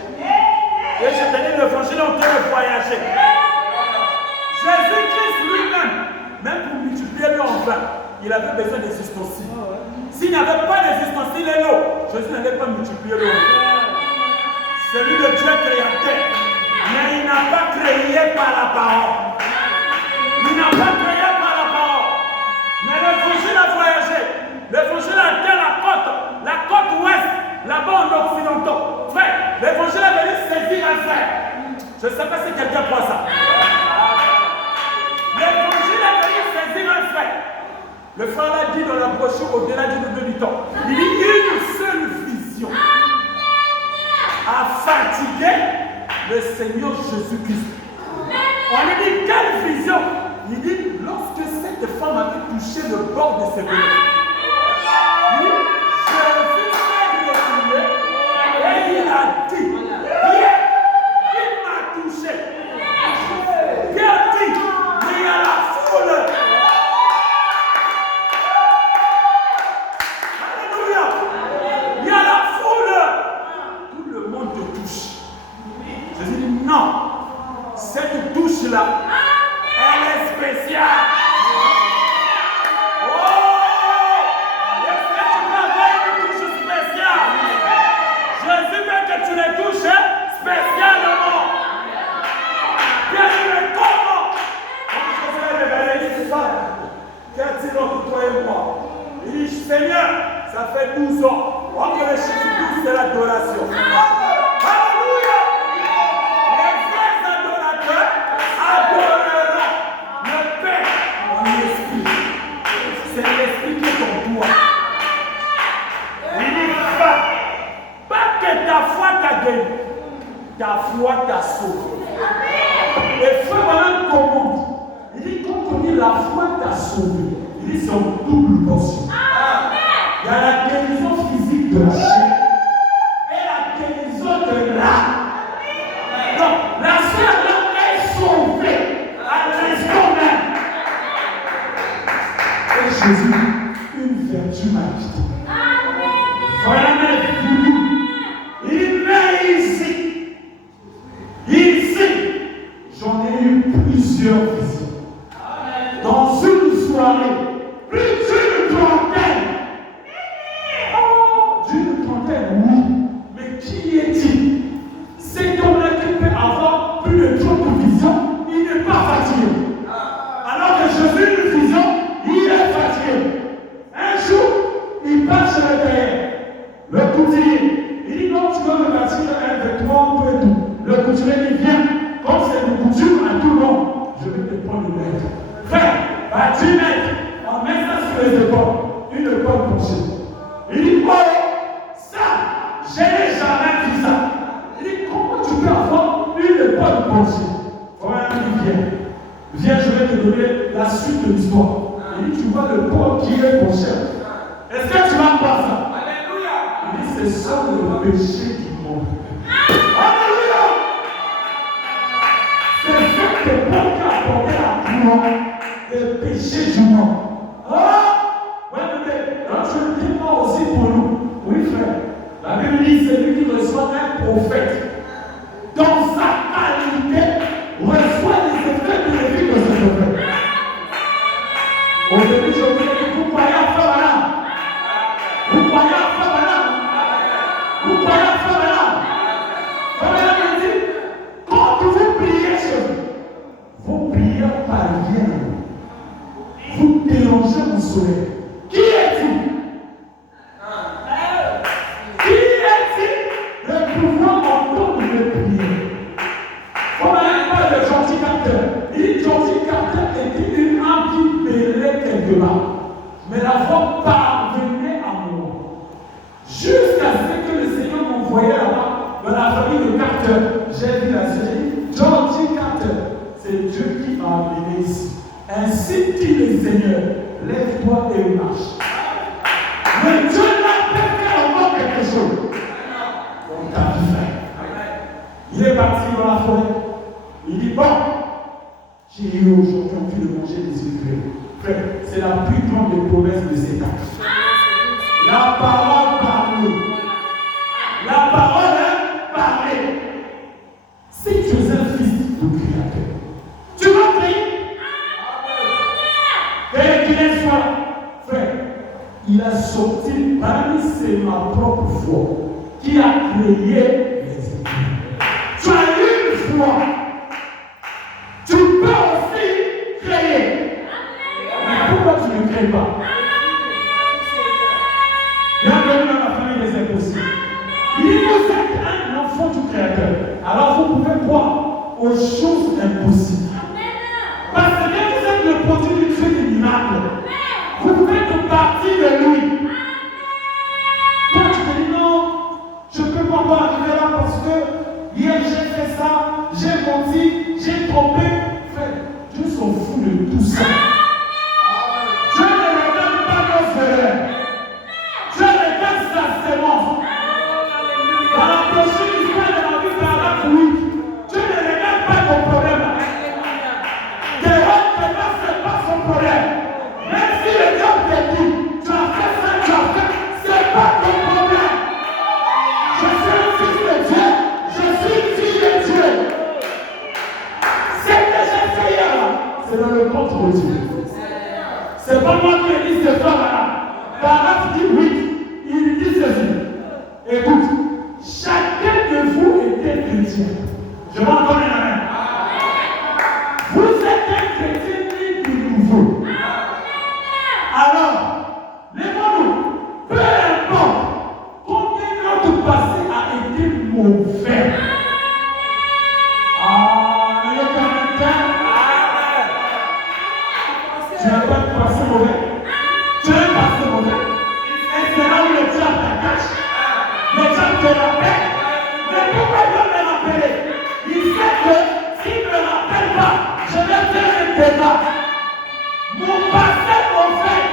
Et je te dis, l'évangile est en train de voyager. Jésus-Christ lui-même, même pour multiplier l'eau en vin, il avait besoin des ustensiles. S'il n'y avait pas des ustensiles et l'eau, Jésus n'allait pas multiplier l'eau. Celui de Dieu créateur, mais il n'a pas créé par la parole. Il n'a pas créé par la parole. Mais l'évangile a voyagé. L'évangile a atteint la côte ouest, là-bas en occidentaux. Frère, l'évangile est venu saisir un frère. Je ne sais pas si quelqu'un croit ça. L'évangile est venu saisir un frère. Le frère l'a dit dans la brochure au-delà du double du temps. Il dit une seule vision a fatigué le Seigneur Jésus-Christ. On lui dit quelle vision? Il dit lorsque cette femme avait touché le bord de ses vêtements. Il dit Jésus s'est retourné et il a dit qui m'a touché? Qui a dit il y a la foule? Alléluia! Il y a la foule! Tout le monde te touche. Jésus dit non, cette touche-là, elle est spéciale. Oh! Est-ce que tu peux avoir une touche spéciale? Jésus veut que tu les touches spécialement. Bien sûr, comment? Quand Jésus est révélé, il dit ça. Qu'a-t-il entre toi et moi? Il dit Seigneur, ça fait 12 ans. On que le chiffre 12, c'est l'adoration. Alléluia! Les vrais adorateurs adoreront le Père en esprit. C'est l'esprit qui est en toi. Il dit pas que ta foi t'a guéri, ta foi t'a sauvé. Et frère, voilà un commande. Il dit quand on dit la foi t'a sauvé, il dit c'est en double portion. Il y a la guérison physique de la chair et la guérison de l'âme. Donc, la chair est sauvée à l'instant même. Et Jésus, une vertu m'a quitté. Voilà mes voulu. Il met ici. Ici, j'en ai eu plusieurs visions. Dans une soirée, plus d'une trentaine. D'une trentaine, oui. Mais qui est-il? Cet homme-là qui peut avoir plus de 30 visions, il n'est pas fatigué. Alors que Jésus, une vision, il est fatigué. Un jour, il passe sur le terrain. Le couturier, il dit non, tu veux me bâtir un vêtement, tout et tout. Le couturier dit viens, comme c'est une couture à tout le monde, je vais te prendre le maître. Frère, à 10 mètres, on met ça sur les épaules, une épaule penchée. Il dit oh, ça, je n'ai jamais vu ça. Il dit comment tu peux avoir une épaule penchée? Frère, il dit viens, je vais te donner la suite de l'histoire. Il dit tu vois le port qui est penché. Est-ce que tu vas voir ça? Alléluia. Il dit, ce sont les péchés du monde. Alléluia. C'est ce que Paul a porté à toi, les péchés du monde. Ah! Ouais, mais je le dis moi aussi pour nous. Oui, frère. La Bible dit, c'est lui qui reçoit un prophète. Dans sa qualité, reçoit les effets de la vie de ce prophète. Au début, je vous ai dit, vous croyez à Frère Branham? Vous croyez à Frère Branham? Vous croyez à Frère Branham? Frère Branham me dit, quand vous priez chez vous, vous priez par rien. Vous dérangez mon soleil. Qui est-il? Qui est-il? Le pouvoir entendre le prier. On n'a pas de gentil capteur. Il dit gentil capteur était une âme qui pérait quelque part. Mais la voix parvenait à moi. Jusqu'à ce que le Seigneur m'envoyait là-bas dans la famille de capteurs. J'ai vu la série gentil capteur. C'est Dieu qui m'a amené ici. Ainsi dit le Seigneur, lève-toi et marche. Mais Dieu n'a pas fait encore quelque chose. On t'a dit frère. Il est parti dans la forêt. Il dit, bon, j'ai eu aujourd'hui envie de manger des œufs. Frère, c'est la plus grande des promesses de cet acte. La parole parle. La parole est parlée. Si tu es un fils du Créateur, tu vas prier. Et qu'il est soit, frère, il a sorti parmi c'est ma propre foi qui a créé les églises. Tu as une foi. Tu peux aussi créer. Mais pourquoi tu ne crées pas? Bienvenue dans la famille des impossibles. Il dit, vous êtes un enfant du Créateur. Alors vous pouvez croire aux choses impossibles. Parce que vous êtes le produit du Dieu des miracles. Vous faites partie de lui. Toi, tu te dis non, je ne peux pas encore arriver là parce que hier j'ai fait ça, j'ai menti, j'ai trompé. Frère, Dieu s'en fout de tout ça. Dieu ne regarde pas nos erreurs. Dieu regarde sa sémence. Dans la prochaine histoire de la vie, paragraphe 8, Dieu ne regarde pas ton problème. C'est pas son problème. Même si le diable te dit, tu as fait ça, tu as fait, c'est pas ton problème. Je suis un fils de Dieu, je suis fille de Dieu. Ce que j'ai fait hier là, c'est dans le compte de Dieu. C'est pas moi qui ai dit ce soir là. Paragraphe 18, il dit ceci. Écoute, chacun de vous était chrétien. Je m'entends la main. Vous êtes un chrétien nouveau. Alors, lèvons-nous. Peu importe combien notre passé a été mauvais. Ah, il y a quand même. Tu n'as pas de passé mauvais. Tu as un passé mauvais. Et c'est là où le diable t'attache. Le diable te rappelle. Mais pourquoi il va me rappeler? Il sait que s'il ne me rappelle pas, je vais faire un débat. Mon passé mauvais,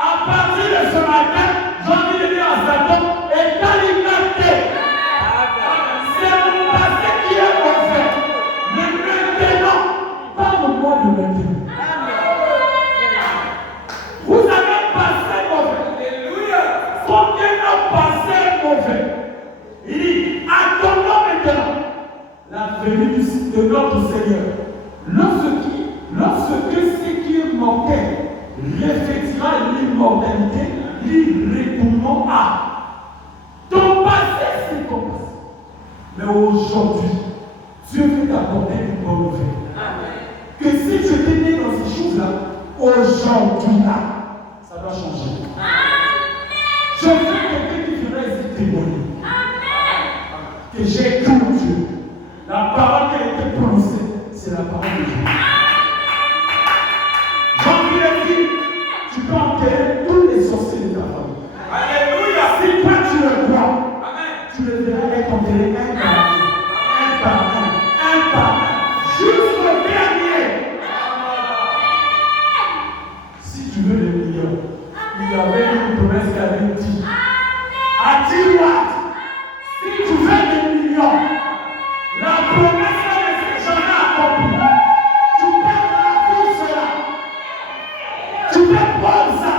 à partir de ce matin, j'ai envie de dire à Satan, est à liberté. C'est mon passé qui est mauvais. Mais maintenant, parle-moi de maintenant. Vous avez un passé mauvais. Alléluia. Combien de passé mauvais? Il dit, attendons maintenant la venue de notre Seigneur. Lorsque ce qui manquait réfléchira l'immortalité, l'irrécoulement à. Ton passé, c'est ton passé. Mais aujourd'hui, Dieu veut t'apporter une bonne nouvelle. Que si tu étais né dans ces choses-là, aujourd'hui là, ça doit changer. Je veux quelqu'un qui viendra ici témoigner. Que j'ai cru en Dieu. La parole qui a été prononcée, c'est la parole de Dieu. Jean-Pierre a dit, tu peux enterrer tous les sorciers de ta famille. Alléluia. Si toi tu le crois, tu le verras être enterré un par un, jusqu'au dernier. Si tu veux les millions, il y Tu avais une promesse qui avait dit. A-t-il what? Si tu veux des millions, la promesse ne s'est jamais accomplie. Tu peux remplir cela. Tu peux prendre ça.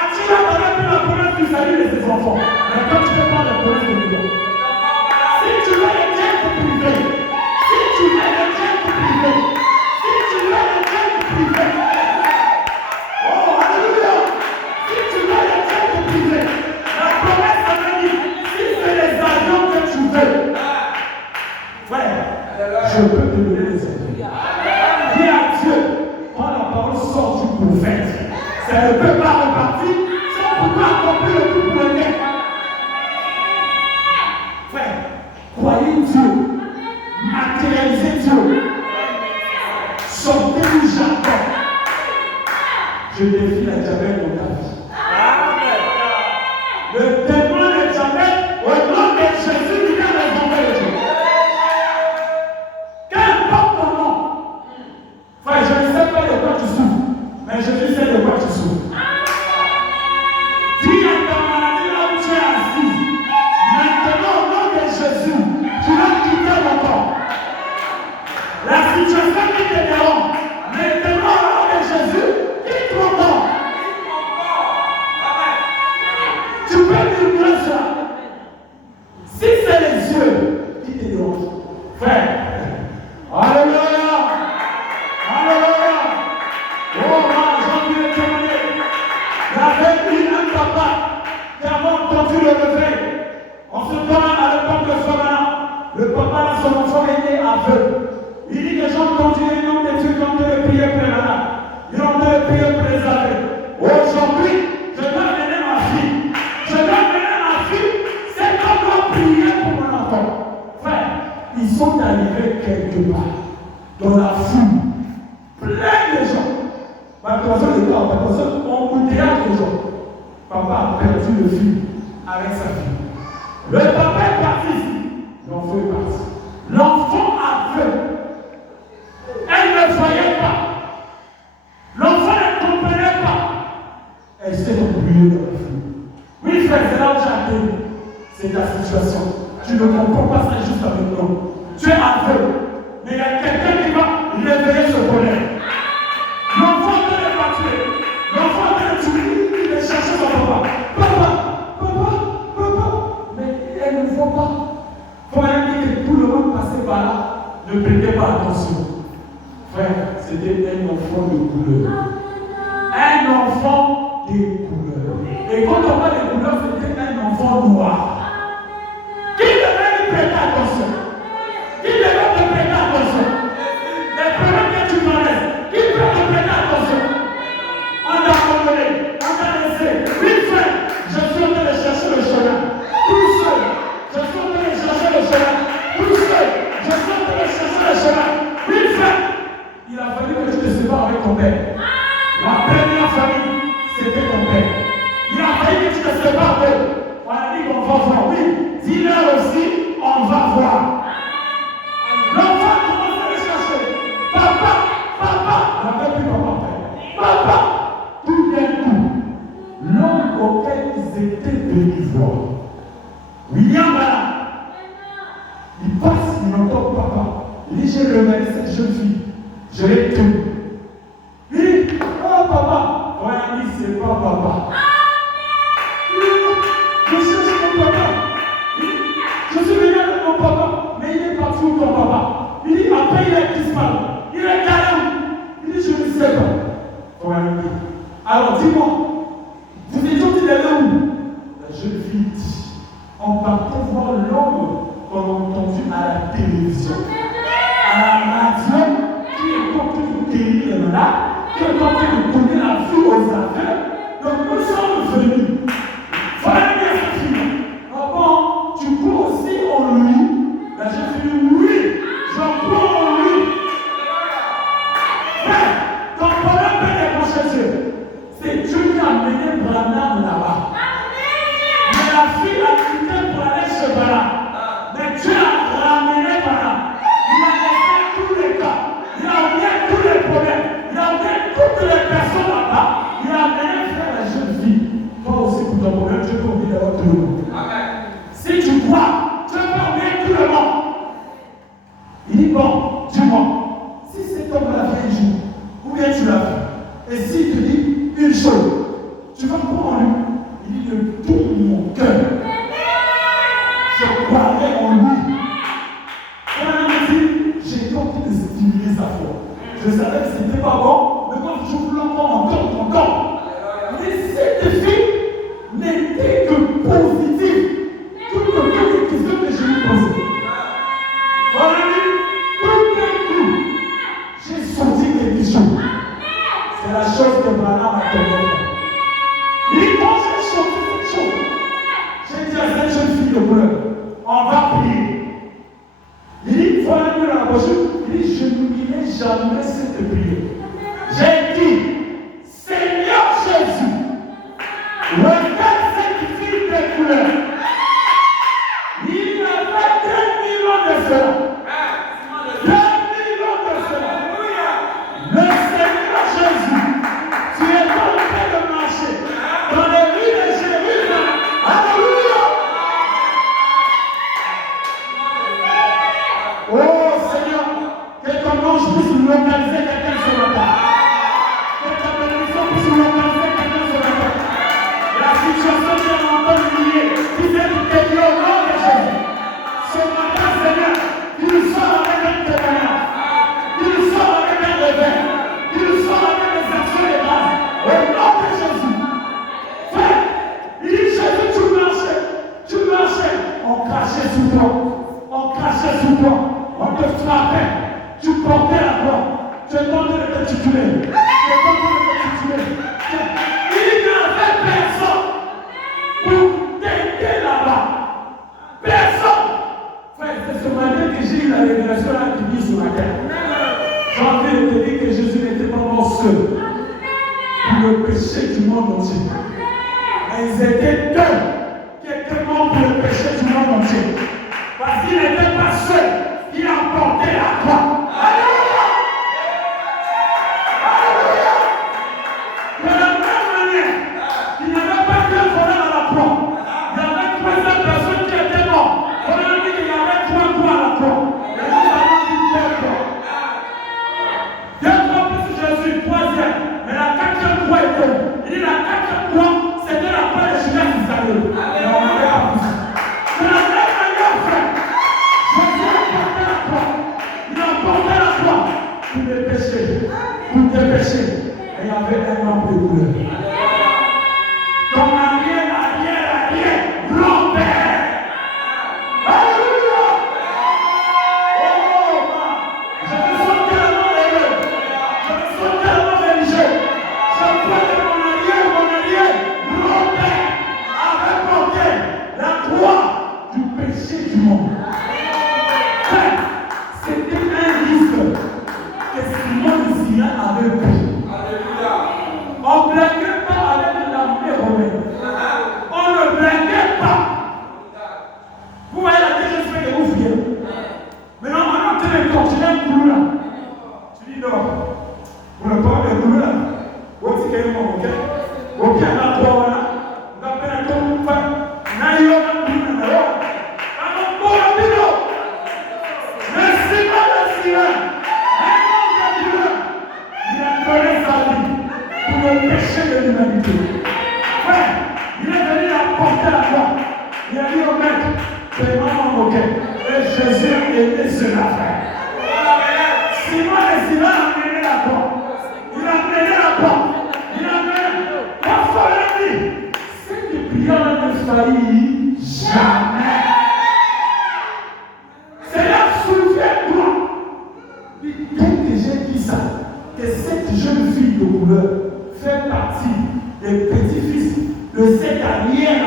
A-t-il donné la promesse du salut de ses enfants? Mais quand tu peux prendre la promesse de millions. Si tu veux les jets privés, si tu veux les jets privés, si tu veux les jets privés, oh, alléluia! Si tu veux les jets privés, la promesse avait dit, si c'est les avions que tu veux, frère, je peux te donner les avions. Dis à Dieu, quand la parole sort du prophète, ça ne peut pas repartir, ça ne peut pas accomplir le tout pour le bien. Frère, croyez Dieu, matérialisez Dieu, sortez du jardin. Je défie la diabète dans ta vie. Le démon de diabète, au nom de Jésus, il vient de tomber de Dieu. Qu'importe ton nom. Frère, je ne sais pas de quoi tu souffres, mais Jésus sait de quoi tu souffres. Dis à ta maladie là où tu es assis. Maintenant, au nom de Jésus, tu vas quitter mon corps. La situation qui te dérange, maintenant, au nom de Jésus, quitte mon corps. Tu peux murmurer ça. Si c'est les yeux qui te dérangent, frère, alléluia, alléluia. Oh, j'en ai témoigné. Il y avait eu un papa qui avait entendu le réveil. On se donne à l'époque de Somana. Le papa de son enfant est né aveugle. Il dit que j'ai entendu les noms de Dieu qui ont été prier pour les malades. Ils ont été prier pour les aveugles. Aujourd'hui, je dois mener ma fille. Je dois mener ma fille. C'est qu'on doit prier pour mon enfant. Frère, ils sont arrivés quelque part dans la foule. Plein de gens. On embouteillage de gens. Papa a perdu le fil avec sa fille. Le papa est parti. L'enfant est parti. L'enfant a fait. Elle ne voyait pas. L'enfant ne comprenait pas. Elle s'est embrouillée dans la foule. Oui, frère, c'est là où j'ai atteint. C'est ta situation. Tu ne comprends pas ça juste avec nous. Tu es aveugle. Mais il y a quelqu'un qui va réveiller ce colère. L'enfant ne l'a pas tué. L'enfant ne tué. Il est cherché son papa. Papa. Mais elle ne voit pas. Il faut même dire que tout le monde passait par là. Ne prêtez pas attention. Frère, c'était un enfant de couleur. Un enfant de couleur. Et quand on parle de couleur, c'était un enfant noir. Qui devait lui prêter attention? Qui devait te prêter attention? Les problèmes que tu connais, qui peut te prêter attention? On t'a abandonné, on t'a laissé. Oui, frère, je suis en train de chercher le chemin. Tout seul, je suis en train de chercher le chemin. Tout seul, je suis en train de chercher le chemin. Oui, frère, il a fallu que tu te sépares avec ton père. La première famille, c'était ton père. Il a fallu que tu te sépares d'eux. On a dit qu'on va voir. Oui, dis-leur aussi, on va voir. L'enfant commence à le chercher. Papa. Il n'avait plus papa. Tout d'un coup, l'homme auquel ils étaient venus voir, William Bala, il passe, il entend papa. Il dit, j'ai regardé cette jeune fille. Je l'ai tenue. Il dit, oh papa. On a dit, c'est pas papa. Je cherche mon papa. Je suis venu avec mon papa, mais il est parti où ton papa? Il dit, après il est disparu. Il est calme. Il dit, je ne sais pas. On a dit, alors dis-moi, vous êtes sortis d'aller où? La jeune fille dit, on partait voir l'homme qu'on a entendu à la télévision, à la radio, qui est en train de guérir les malades, qui est en train de donner la vie aux aveugles. Donc nous sommes venus. Voilà bien cette fille. Ah bon, tu crois aussi en lui? La jeune fille dit, oui, j'en crois en lui. Frère, ton problème peut décrocher Dieu. C'est Dieu qui a mené Branham là-bas. Mais la fille a quitté pour aller chez Branham. Mais Dieu a ramené Branham. Il a laissé tous les cas. Il a oublié tous les problèmes. Il a oublié toutes les personnes là-bas. Il a amené faire la jeune fille. fais croire en lui. Il dit de tout mon cœur. Je croirais en lui. Et elle me dit, j'ai tenté de stimuler sa foi. Je savais que ce n'était pas bon, mais quand je voulais encore. Mais cette fille n'était que positive. Toutes les questions que je lui posais. Tout d'un coup, j'ai senti quelque chose. C'est la chose que Branham a donné. Il dit, quand j'ai senti cette chose, j'ai dit à cette jeune fille de couleur, on va prier. Il dit, voilà mieux la brochure. Il dit, je n'oublierai jamais cette prière. J'ai dit, Seigneur Jésus, regarde cette fille de couleur. Il avait 2 millions de cela. 2 millions de cela. Le Seigneur Jésus, tu es en train de marcher dans les rues de Jérusalem. Alléluia. Oh Seigneur, que ton ange puisse localiser quelqu'un ce matin. Que ta bénédiction puisse localiser quelqu'un ce matin. La situation qui est encore liée, qui s'est dédiée au nom de Jésus. Ce matin, Seigneur, il sort avec un témoignage. Il sort avec un réveil. Il sort avec des actions de grâce. Au nom de Jésus. Frère, il dit Jésus, tu marchais. On crachait sur toi. On te frappait. Tu portais la croix. Tu es tenté de te tituler. Il n'y avait personne pour t'aider là-bas. Personne. Frère, c'est ce matin que j'ai eu la révélation là qui dit sur la terre. J'ai envie de te dire que Jésus n'était pas mort seul pour le péché du monde entier. Mais ils étaient deux qui étaient morts pour le péché du monde entier. Parce qu'il n'était pas seul, il a porté la croix. Alléluia! Alléluia! De la même manière, il n'y avait pas qu'un voleur à la croix. Il y avait 300 personnes qui étaient mortes. On a dit qu'il y avait 3 croix à la croix. Et nous avons dit 2 croix. 2 croix plus Jésus, 3e. Mais la 4e croix est où? Il dit la 4e croix, c'était la croix de Judas Iscariot. Et on n'avait pas plus. De la même manière, frère, Jésus a porté la croix. Il a porté la croix pour les péchés. Pour tes péchés. Et il y avait un homme de couleur. Ton arrière, grand-père. Alléluia. Oh, je me sens tellement heureux. Je me sens tellement religieux. Je vois que mon arrière, grand-père avait porté la croix du péché du monde. C'était un risque que Simon de Syrie avait pris. On ne blaguait pas avec l'armée romaine. On ne blaguait pas. Vous voyez la deuxième semaine de vous fier. Mais normalement, tu es torturé un boulot là. Tu dis non. Vous ne parlez pas de boulot là. Vous dites qu'il y a un moment, ok? Ok, là, toi, voilà. Vous appelez un tour pour faire. N'a eu aucun boulot là. Alors, pour le boulot. Merci pas le silence. Un homme de Dieu. Il a donné sa vie pour le péché de l'humanité. Frère, il est venu apporter la croix. Il a dit au maître, c'est vraiment moqué. Et Jésus a aimé cela, frère. Simon et Simon a mené la croix. Il a mené la croix. Il a mené. Parfois, il a dit, cette prière ne faillit jamais. Seigneur, souviens-toi. Dès que j'ai dit ça, que cette jeune fille de couleur fait partie des petits-fils de cette arrière